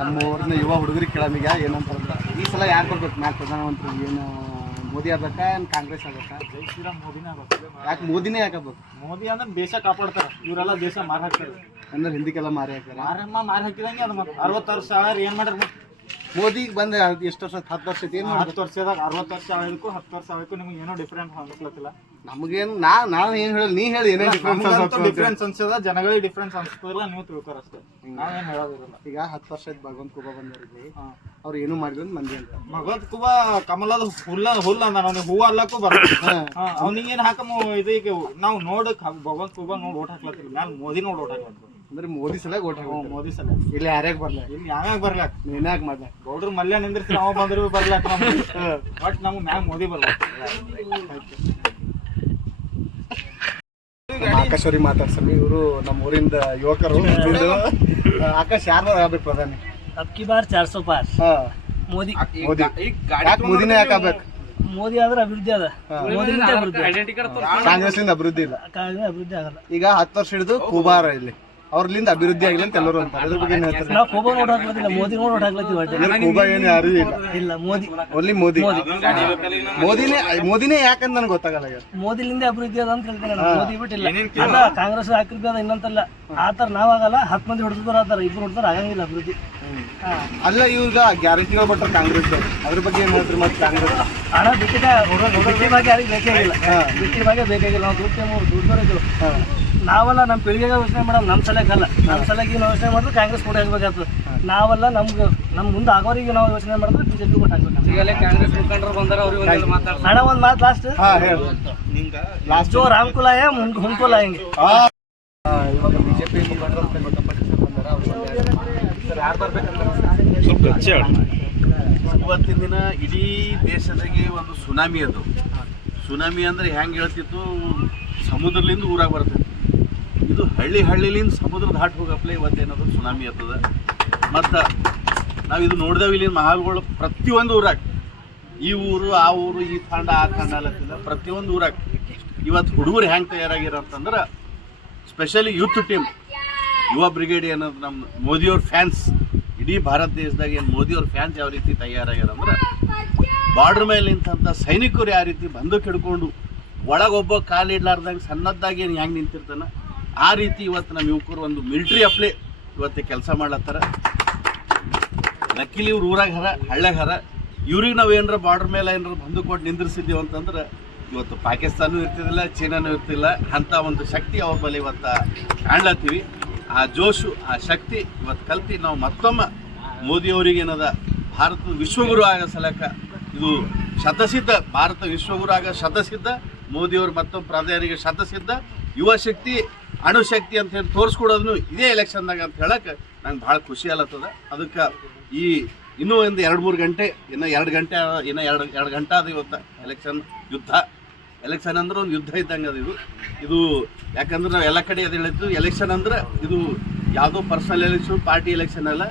ನಮ್ಮ ಊರಿನ ಯುವ ಹುಡುಗರಿಗೆ ಕೇಳೋಮೀಗ ಏನಂತಂದ್ರೆ ಈ ಸಲ ಯಾರು ಕೊಡ್ಬೇಕು ಮ್ಯಾಲ್ ಪ್ರಧಾನಮಂತ್ರಿ? ಏನು ಮೋದಿ ಆಗ್ಬೇಕಾ, ಏನು ಕಾಂಗ್ರೆಸ್ ಆಗ್ಬೇಕಾ? ಜೈ ಶ್ರೀರಾಮ್ ಮೋದಿನೇ ಆಗ್ಬೇಕು. ಯಾಕೆ ಮೋದಿನೇ ಯಾಕಬೇಕು? ಮೋದಿ ಅಂದ್ರೆ ದೇಶ ಕಾಪಾಡ್ತಾರೆ. ಇವರೆಲ್ಲ ದೇಶ ಮಾರಿ ಹಾಕ್ತಾರೆ. ಅಂದ್ರೆ ಹಿಂದಕ್ಕೆಲ್ಲ ಮಾರಿ ಹಾಕ್ತಾರೆ. ಮಾರಿ ಹಾಕಿದಂಗೆ ಅದು ಮತ್ತೆ 60 ವರ್ಷ ಏನ್ ಮಾಡ್ಯಾರ? ಮೋದಿಗೆ ಬಂದ ಎಷ್ಟು ವರ್ಷ? 10 ವರ್ಷ ಏನು? 10 ವರ್ಷದಾಗ 60 ವರ್ಷ ಆಗೋದಕ್ಕೂ 10 ವರ್ಷ ಆಗೋದಕ್ಕೂ ನಿಮ್ಗೆ ಏನೋ ಡಿಫ್ರೆನ್ಸ್ ಅನ್ಸ್ಲತ್ತಿಲ್ಲ? ನಮಗೇನು ನಾನು ಏನು ಹೇಳಿ, ನೀ ಹೇಳಿ ಏನೇ ಡಿಫ್ರೆನ್ಸ್ ಅನ್ಸದ, ಜನಗಳಿಗೆ ಡಿಫ್ರೆನ್ಸ್ ಅನ್ಸ್ತದಿಲ್ಲ, ನೀವು ತಿಳ್ಕೊರ ಅಷ್ಟೇ. ನಾವೇನು ಹೇಳೋದಿರಲ್ಲ. ಈಗ 10 ವರ್ಷದ ಭಗವಂತ ಕುಬಾ ಬಂದವ್ರಿಗೆ ಅವ್ರು ಏನೂ ಮಾಡಿದ್ರು ಮಂದಿ ಅಂತ. ಭಗವಂತ ಕುಬಾ ಕಮಲದ ಹುಲ್ಲ ಅಂದ, ಅವ್ನಿಗೆ ಹೂವು ಅಲ್ಲಕ್ಕೂ ಬರ್ತದೆ. ಅವ್ನಿಗೇನು ಹಾಕಮ್ಮ ಇದು ಈಗ ನಾವು ನೋಡಕ್ ಭಗವಂತ ಕುಬಾ ನೋಡಿ ಓಟ್ ಹಾಕ್ಲತ್ತಿಲ್ಲ, ಮ್ಯಾಲ ಮೋದಿ ನೋಡಿ ಓಟ್ ಹಾಕ್ಲತ್ತ. ಅಂದ್ರೆ ಮೋದಿ ಸಲ ಓಟ್ ಹಾಕೋ. ಮೋದಿ ಸಲ ಇಲ್ಲಿ ಯಾರ್ಯಾಗ ಬರ್ಲ? ಇಲ್ಲಿ ಯಾವ್ಯಾಗ ಬರ್ಲಾಕ? ನೀನ್ಯಾಗ ಮಾಡ್ಲ? ಗೌಡ್ರು ಮಲ್ಯ ನಿಂದಿರ್ಸಿ ನಾವು ಬಂದ್ರು ಬರ್ಲಾಕ. ಬಟ್ ನಮ್ಗೆ ಮ್ಯಾಗ ಮೋದಿ ಬರ್ಲಾಕ. ಆಕಾಶ್ ಮಾತಾಡ್ಸಮಿ. ಇವರು ನಮ್ಮ ಊರಿಂದ ಯುವಕರು. ಆಕಾಶ್ ಯಾರು ಆಗ್ಬೇಕು ಪ್ರಧಾನಿ? ಅಬ್ಕಿ ಬಾರ್ 400 ಪಾರ್. ಮೋದಿ. ಮೋದಿ ಯಾಕೆ ಮೋದಿನೇ ಯಾಕಾಗ್ಬೇಕು? ಮೋದಿ ಆದ್ರೆ ಅಭಿವೃದ್ಧಿ ಅದ. ಮೋದಿಲಿಂದ ಅಭಿವೃದ್ಧಿ. ಕಾಂಗ್ರೆಸ್ಲಿಂದ ಅಭಿವೃದ್ಧಿ ಇಲ್ಲ. ಕಾಂಗ್ರೆಸ್ ಅಭಿವೃದ್ಧಿ ಆಗಲ್ಲ. ಈಗ 10 ವರ್ಷ ಹಿಡಿದು ಕುಬಾರ ಇಲ್ಲಿ ಅವ್ರಲಿಂದ ಅಭಿವೃದ್ಧಿ ಆಗಿಲ್ಲ ಅಂತ ಎಲ್ಲರೂ ಅಂತಾರೆ. ಅದ್ರ ಬಗ್ಗೆ ಏನ್ ಹೇಳ್ತಾರೆ? ನಾವು ಕೋಬಾ ನೋಡ್ ಹಾಕ್ಲತ್ತಿಲ್ಲ, ಮೋದಿ ನೋಡ್ ಹಾಕ್ಲತ್ತೀವಿ. ಕುಬಾ ಏನು ಯಾರು ಇಲ್ಲ, ಮೋದಿ. ಓನ್ಲಿ ಮೋದಿ. ಮೋದಿನೇ ಯಾಕಂತ ನನಗೆ ಗೊತ್ತಾಗಲ್ಲ. ಮೋದಿಲಿಂದ ಅಭಿವೃದ್ಧಿ ಅದ ಅಂತ ಹೇಳ್ತಾರೆ. ಮೋದಿ ಬಿಟ್ಟಿಲ್ಲ. ಅಲ್ಲ, ಕಾಂಗ್ರೆಸ್ ಹಾಕಿರ್ಬಿ ಅದ ಇನ್ನಂತಲ್ಲ. ಆತರ ನಾವಾಗಲ್ಲ, 10 ಮಂದಿ ಹೊಡೆದ್ರು ಆತರ, 2 ಹೊಡೆದ್ರೆ ಆಗಂಗಿಲ್ಲ ಅಭಿವೃದ್ಧಿ. ಅಲ್ಲ, ಈಗ ಗ್ಯಾರಂಟಿಗಳು ಬಿಟ್ರೆ ಕಾಂಗ್ರೆಸ್ ಅದ್ರ ಬಗ್ಗೆ ಏನ್ ಹೇಳ್ತಾರೆ? ಮತ್ತೆ ಕಾಂಗ್ರೆಸ್ ಹಣ ಬಿಟ್ಟಿದ ಬಿಟ್ಟಿ ಬಗ್ಗೆ ಯಾರಿಗೆ ಬೇಕಾಗಿಲ್ಲ. ಬಿಟ್ಟಿ ಬಗ್ಗೆ ಬೇಕಾಗಿಲ್ಲ. ನಾವು ದುಡ್ಡು ದುಡ್ಡು ನಾವೆಲ್ಲ ನಮ್ಮ ಪೀಳಿಗೆಗೆ ಯೋಚನೆ ಮಾಡೋದು ನಮ್ಮ ಸಲಕ್ಕಲ್ಲ. ನಮ್ಮ ಸಲಕ್ಕೆ ನಾವು ಯೋಚನೆ ಮಾಡಿದ್ರೆ ಕಾಂಗ್ರೆಸ್ ಕೂಡ ಹಾಕ್ಬೇಕಾಗ್ತದೆ. ನಾವೆಲ್ಲ ನಮ್ಮ ಮುಂದೆ ಆಗೋರಿಗೆ ನಾವು ಯೋಚನೆ ಮಾಡಿದ್ರೆ ಬಿಜೆಪಿ ಕೂಡ ಹಾಕ್ಬೇಕು. ಈಗಲೇ ಕಾಂಗ್ರೆಸ್ ಮುಖಂಡರು ಬಂದಾರ ಅವ್ರಿಗೆ ಒಂದೆರಡು ಮಾತಾಡ್ತಾರೆ. ಅಣ್ಣ ಒಂದು ಮಾತು ಲಾಸ್ಟ್ ಜೋ ರಾಮ್ಕುಲ ಹುಂಕುಲ ಹಿಂಗೆ ಇವಾಗ ಬಿಜೆಪಿ ಮುಖಂಡರು ಅಂತ ಗೊತ್ತಪಡಿಸಿ ಬಂದಾರ, ಅವ್ರು ಯಾರು ಬರ್ಬೇಕಂತ ಇವತ್ತಿನ ದಿನ ಇಡೀ ದೇಶದಾಗೆ ಒಂದು ಸುನಾಮಿ ಅದು. ಸುನಾಮಿ ಅಂದರೆ ಹೆಂಗೆ ಹೇಳ್ತಿತ್ತು, ಸಮುದ್ರಲಿಂದ ಊರಾಗ ಬರ್ತೈತಿ. ಇದು ಹಳ್ಳಿಲಿಂದ ಸಮುದ್ರ ದಾಟ್ ಹೋಗಪ್ಲೆ ಇವತ್ತೇನದು ಸುನಾಮಿ ಆಗ್ತದೆ. ಮತ್ತು ನಾವು ಇದು ನೋಡಿದೆವು ಇಲ್ಲಿನ ಮಹಾಲ್ಗಳು ಪ್ರತಿಯೊಂದು ಊರಾಗ, ಈ ಊರು ಆ ಊರು ಈ ತಾಂಡ ಆ ತಾಂಡ ಅಲ್ಲತ್ತಿಲ್ಲ, ಪ್ರತಿಯೊಂದು ಊರಾಗ ಇವತ್ತು ಹುಡುಗರು ಹೆಂಗೆ ತಯಾರಾಗಿರ ಅಂತಂದ್ರೆ ಸ್ಪೆಷಲಿ ಯೂತ್ ಟೀಮ್, ಯುವ ಬ್ರಿಗೇಡ್ ಅನ್ನೋದು ನಮ್ಮ ಮೋದಿಯವ್ರ ಫ್ಯಾನ್ಸ್. ಇಡೀ ಭಾರತ ದೇಶದಾಗ ಏನು ಮೋದಿಯವ್ರ ಫ್ಯಾನ್ಸ್ ಯಾವ ರೀತಿ ತಯಾರಾಗ್ಯಾರ ಅಂದ್ರೆ, ಬಾರ್ಡ್ರ್ ಮೇಲೆ ನಿಂತಂಥ ಸೈನಿಕರು ಯಾವ ರೀತಿ ಬಂದೂಕ್ ಹಿಡ್ಕೊಂಡು ಒಳಗೊಬ್ಬ ಕಾಲು ಇಡ್ಲಾರ್ದಂಗೆ ಸಣ್ಣದ್ದಾಗಿ ಏನು ಹೆಂಗೆ ನಿಂತಿರ್ತಾನೆ, ಆ ರೀತಿ ಇವತ್ತು ನಮ್ಮ ಯುವಕರು ಒಂದು ಮಿಲ್ಟ್ರಿ ಅಪ್ಲೇ ಇವತ್ತು ಕೆಲಸ ಮಾಡ್ಲತ್ತಾರ. ಲಕ್ಕಿಲಿ ಇವ್ರು ಊರಾಗ ಹರ ಹಳ್ಳ್ಯಾಗ ಹರ. ಇವ್ರಿಗೆ ನಾವು ಏನಾರ ಬಾರ್ಡ್ರ್ ಮೇಲೆ ಏನಾರ ಬಂದೂಕ್ ಕೊಟ್ಟು ನಿಂದಿರ್ಸಿದ್ದೀವಿ ಅಂತಂದ್ರೆ ಇವತ್ತು ಪಾಕಿಸ್ತಾನೂ ಇರ್ತಿದ್ದಿಲ್ಲ, ಚೀನಾನೂ ಇರ್ತಿಲ್ಲ. ಅಂಥ ಒಂದು ಶಕ್ತಿ ಅವ್ರ ಬಳಿ ಇವತ್ತು ಕಾಣ್ಲತ್ತೀವಿ. ಆ ಜೋಶು, ಆ ಶಕ್ತಿ ಇವತ್ತು ಕಲ್ತಿ ನಾವು ಮತ್ತೊಮ್ಮೆ ಮೋದಿಯವರಿಗೆ ಏನದ ಭಾರತದ ವಿಶ್ವಗುರು ಆಗೋ ಸಲಕ ಇದು ಶತಸಿದ್ಧ, ಭಾರತ ವಿಶ್ವಗುರು ಆಗೋ ಶತಸಿದ್ಧ, ಮೋದಿಯವರು ಮತ್ತೊಮ್ಮೆ ಪ್ರಧಾನಿಗೆ ಶತಸಿದ್ಧ, ಯುವ ಶಕ್ತಿ ಅಣುಶಕ್ತಿ ಅಂತ ಹೇಳಿ ತೋರಿಸ್ಕೊಡೋದನ್ನು ಇದೇ ಎಲೆಕ್ಷನ್ದಾಗ ಅಂತ ಹೇಳಕ್ಕೆ ನಂಗೆ ಭಾಳ ಖುಷಿ ಅಲ್ಲತ್ತದ. ಅದಕ್ಕೆ ಈ ಇನ್ನೂ ಒಂದು 2-3 ಗಂಟೆ, ಇನ್ನು 2 ಗಂಟೆ, ಇನ್ನು ಎರಡು ಗಂಟೆ ಅದು ಇವತ್ತು ಎಲೆಕ್ಷನ್ ಯುದ್ಧ. ಎಲೆಕ್ಷನ್ ಅಂದ್ರೆ ಒಂದು ಯುದ್ಧ ಇದ್ದಂಗೆ ಅದು. ಇದು ಯಾಕಂದ್ರೆ ನಾವು ಎಲ್ಲ ಕಡೆ ಅದು ಹೇಳಿದ್ದು, ಎಲೆಕ್ಷನ್ ಅಂದ್ರೆ ಇದು ಯಾವುದೋ ಪರ್ಸನಲ್ ಎಲೆಕ್ಷನ್, ಪಾರ್ಟಿ ಎಲೆಕ್ಷನ್ ಅಲ್ಲ,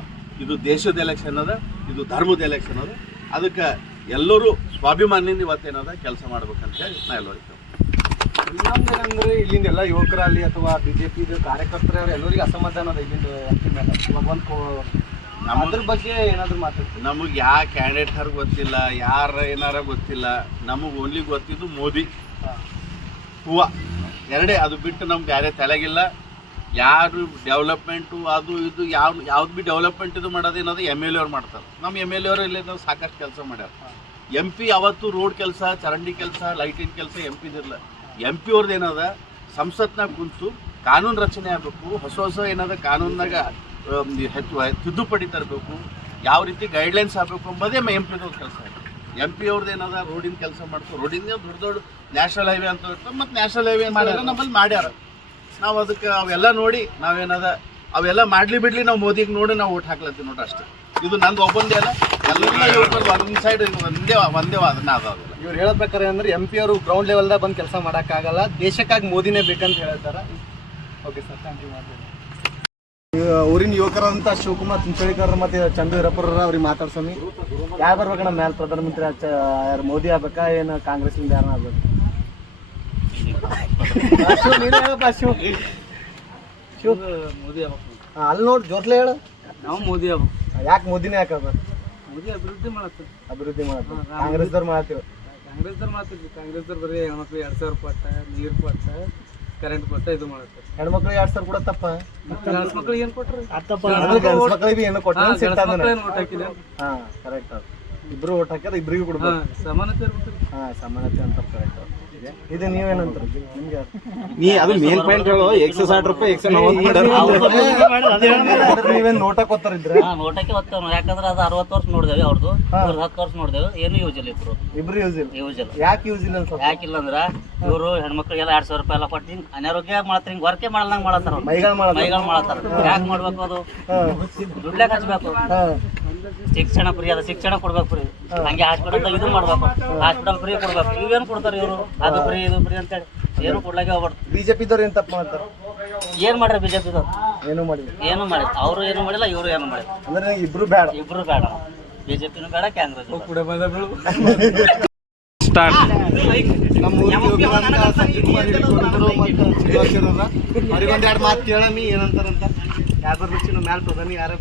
ಇದು ದೇಶದ ಎಲೆಕ್ಷನ್ ಅದ, ಇದು ಧರ್ಮದ ಎಲೆಕ್ಷನ್ ಅದ. ಅದಕ್ಕೆ ಎಲ್ಲರೂ ಸ್ವಾಭಿಮಾನದಿಂದ ಇವತ್ತೇನದ ಕೆಲಸ ಮಾಡ್ಬೇಕಂತ ಹೇಳಿ ನಾ ಎಲ್ಲರಿಗೂ ಇನ್ನೊಂದೇನಂದ್ರೆ ಇಲ್ಲಿಂದ ಎಲ್ಲ ಯುವಕರಲ್ಲಿ ಅಥವಾ ಬಿಜೆಪಿ ಕಾರ್ಯಕರ್ತರ ಎಲ್ಲರಿಗೂ ಅಸಮಾಧಾನ ಅದ ಇಲ್ಲಿಂದ ಎಲೆಕ್ಷನ್ ಮೇಲೆ. ಇವಾಗ ಅದ್ರ ಬಗ್ಗೆ ಏನಾದರೂ ಮಾತಾಡ್ತೀವಿ. ನಮಗೆ ಯಾವ ಕ್ಯಾಂಡಿಡೇಟ್ ಗೊತ್ತಿಲ್ಲ, ಯಾರು ಏನಾರ ಗೊತ್ತಿಲ್ಲ. ನಮಗೆ ಓನ್ಲಿ ಗೊತ್ತಿದ್ದು ಮೋದಿ ಹೂವು ಎರಡೇ, ಅದು ಬಿಟ್ಟು ನಮ್ಗೆ ಬೇರೆ ತಲೆಗಿಲ್ಲ. ಯಾರು ಡೆವಲಪ್ಮೆಂಟು ಅದು ಇದು ಯಾವ್ದು ಭೀ ಡೆವಲಪ್ಮೆಂಟ್ ಇದು ಮಾಡೋದೇನದು MLA ಅವ್ರು ಮಾಡ್ತಾರೆ. ನಮ್ಮ MLA ಅವರು ಇಲ್ಲಿ ನಾವು ಸಾಕಷ್ಟು ಕೆಲಸ ಮಾಡ್ಯಾರ. MP ಅವತ್ತು ರೋಡ್ ಕೆಲಸ, ಚರಂಡಿ ಕೆಲಸ, ಲೈಟಿನ ಕೆಲಸ MP MP ಅವ್ರದ್ದು ಏನದ ಸಂಸತ್ನಾಗ ಕುಂತು ಕಾನೂನು ರಚನೆ ಆಗಬೇಕು, ಹೊಸ ಏನದ ಕಾನೂನಾಗ ತಿದ್ದುಪಡಿ ತರಬೇಕು, ಯಾವ ರೀತಿ ಗೈಡ್ಲೈನ್ಸ್ ಆಗಬೇಕು ಎಂಬುದೇ MP ಕೆಲಸ. MP ಅವ್ರದ್ದು ಏನದ ರೋಡಿನ ಕೆಲಸ ಮಾಡ್ತಾರೆ. ರೋಡಿಂದ ದೊಡ್ಡ ನ್ಯಾಷನಲ್ ಹೈವೇ ಅಂತ ಇರ್ತದೆ, ಮತ್ತು ನ್ಯಾಷನಲ್ ಹೈವೇ ಮಾಡ್ಯಾರ, ನಮ್ಮಲ್ಲಿ ಮಾಡ್ಯಾರ. ನಾವು ಅದಕ್ಕೆ ಅವೆಲ್ಲ ನೋಡಿ ನಾವೇನದ ಅವೆಲ್ಲ ಮಾಡಲಿ ಬಿಡಲಿ, ನಾವು ಮೋದಿಗೆ ನೋಡಿ ನಾವು ಓಟ್ ಹಾಕ್ಲತ್ತೀವಿ ನೋಡ್ರಿ ಅಷ್ಟೇ. ಇದು ನಂದು ಒಬ್ಬಂದೇ ಅಲ್ಲ, ಎಲ್ಲ ಯುವಕರು ಒಂದು ಸೈಡ್ ಒಂದೇ ಅದನ್ನ ಅದಾಗಲ್ಲ. ಇವ್ರು ಹೇಳೋ ಪ್ರಕಾರ ಅಂದ್ರೆ MP ಅವರು ಗ್ರೌಂಡ್ ಲೆವೆಲ್ದಾಗ ಬಂದು ಕೆಲಸ ಮಾಡೋಕ್ಕಾಗಲ್ಲ, ದೇಶಕ್ಕಾಗಿ ಮೋದಿನೇ ಬೇಕಂತ ಹೇಳ್ತಾರೆ. Okay sir, thank you. ಊರಿನ ಯುವಕರಂತ ಶಿವಕುಮಾರ್ ಚಿಂಚೋಳಿಕರ್ ಮತ್ತು ಚಂದು ಹಿರಪುರ ಅವ್ರಿಗೆ ಮಾತಾಡ್ಸಮಿ. ಯಾರು ಬರ್ಬೇಕಣ್ಣ ಮ್ಯಾಲೆ ಪ್ರಧಾನಮಂತ್ರಿ? ಯಾರು ಮೋದಿ ಆಗ್ಬೇಕಾ ಏನು ಕಾಂಗ್ರೆಸ್ನಿಂದ ಯಾರನ್ನ ಆಗ್ಬೇಕು? ಮೋದಿ ಅಲ್ಲಿ ನೋಡಿ ಜೋತ್ಲೆ ಹೇಳು. ನಾವು ಮೋದಿ ಯಾಕೆ ಮೋದಿನೇ ಯಾಕಬೇಕು? ಮೋದಿ ಅಭಿವೃದ್ಧಿ ಮಾಡತ್ತೆ. ಅಭಿವೃದ್ಧಿ ಮಾಡತ್ತೆ. ಕಾಂಗ್ರೆಸ್ದವ್ರು ಮಾಡ್ತೀವಿ. ಕಾಂಗ್ರೆಸ್ದವ್ರು ಮಾಡ್ತಿದ್ವಿ. ಕಾಂಗ್ರೆಸ್ದವ್ರು ಬರೀ ಹೆಣ್ಮಕ್ಳು 2000 ಕೊಟ್ಟ, ನೀರು ಕೊಟ್ಟ, ಕರೆಂಟ್ ಕೊಟ್ಟ ಇದು ಮಾಡುತ್ತೆ. ಹೆಣ್ಮಕ್ಳು 2000 ಕೂಡ ತಪ್ಪ. ಗಂಡ್ಸ್ ಮಕ್ಳಿಗೆ ಏನು ಕೊಟ್ರಿ? ಗಂಡ್ಮಕ್ಳಿಗೆ ಏನು ಕೊಟ್ಟ ಓಟ್ ಹಾಕಿಲ್ಲ. ಹಾಂ ಕರೆಕ್ಟ್. ಇಬ್ರು ಓಟ್ ಹಾಕ್ಯಾರ, ಇಬ್ರಿಗೂ ಕೊಡ್ಬೇಕು. ಸಮಾನತೆ ಹಾಂ ಸಮಾನತೆ ಅಂತ ಕರೆಕ್ಟ್. ಇದು ನೀವೇನಂತಾರೆ ನಿಮ್ಗೆ? ನೀ ಅದು ಮೇನ್ ಪಾಯಿಂಟ್ ಹೇಳು. 160 ರೂಪಾಯಿ 140 ನೀವೇನು ನೋಟ ಕೊತ್ತಾರಿದ್ರೆ? ನೋಟಕ್ಕೆ ಹೋಗ್ತಾವ. ಯಾಕಂದ್ರೆ ಅದು 60 ವರ್ಷ ನೋಡಿದೇವೆ, ಅವ್ರದ್ದು 10 ವರ್ಷ ನೋಡಿದೇವೆ. ಏನು ಯೂಸ್ ಇಲ್ಲ. ಇಬ್ರು ಯೂಸ್ ಇಲ್ಲ. ಯೂಸ್ ಇಲ್ಲ. ಯಾಕೆ ಯೂಸ್ ಇಲ್ಲ ಅನ್ಸುತ್ತೆ? ಯಾಕಿಲ್ಲ ಅಂದ್ರ ಇವರು ಹೆಣ್ಮಕ್ಳಿಗೆಲ್ಲ 2000 ರೂಪಾಯಿ ಎಲ್ಲ ಕೊಟ್ಟು ಹಿಂಗ್ ಅನಾರೋಗ್ಯ ಮಾಡತ್ತಾರೆ, ಹಿಂಗ್ ವರ್ಕೆ ಮಾಡಲ್ದಂಗ್ ಮಾಡತ್ತಾರ, ಮೈಗಳು ಮಾಡತ್ತಾರ. ಯಾಕೆ ಮಾಡ್ಬೇಕು? ಅದು ದುಡ್ಲೆ ಹಚ್ಬೇಕು. ಶಿಕ್ಷಣ ಫ್ರೀ ಅದ, ಶಿಕ್ಷಣ ಕೊಡ್ಬೇಕು ಫ್ರೀ. ಹಂಗೆ ಹಾಸ್ಪಿಟಲ್ ಇದು ಮಾಡ್ಬೇಕು, ಹಾಸ್ಪಿಟಲ್ ಫ್ರೀ ಕೊಡ್ಬೇಕು. ಇವೇನು ಕೊಡ್ತಾರೆ ಇವರು? ಅದು ಫ್ರೀ ಇದು ಫ್ರೀ ಅಂತೇಳಿ ಏನು ಕೊಡ್ಲಾಗೆ ಹೋಗ್ಬಾರ್ದು. ಬಿಜೆಪಿದವ್ರು ಏನು ತಪ್ಪು ಮಾಡ್ತಾರೆ? ಏನ್ ಮಾಡ್ರಿ ಬಿಜೆಪಿದವ್ರು? ಏನು ಮಾಡಿಲ್ಲ. ಏನು ಮಾಡಿಲ್ಲ. ಅವರು ಏನು ಮಾಡಿಲ್ಲ, ಇವರು ಏನು ಮಾಡಿಲ್ಲ. ಅಂದ್ರೆ ಇಬ್ರು ಬೇಡ. ಇಬ್ರು ಬೇಡ. ಬಿಜೆಪಿನೂ ಬೇಡ, ಕಾಂಗ್ರೆಸ್ ನಮ್ಮ ಸಂಜೀವ್ ಕುಮಾರ್ ಹಿರಿಕೂರು ಮತ್ತು ಸಿದ್ದರಾಮಯ್ಯ ಅವ್ರಿಗೊಂದು 2 ಮಾತು ಕೇಳಮಿ ಏನಂತಾರಂತ. ಯಾರು ಬರ್ಬೇಕು ಚಿನ್ನ ಮ್ಯಾಲೆ ಪ್ರಧಾನಿ? ಯಾರೇ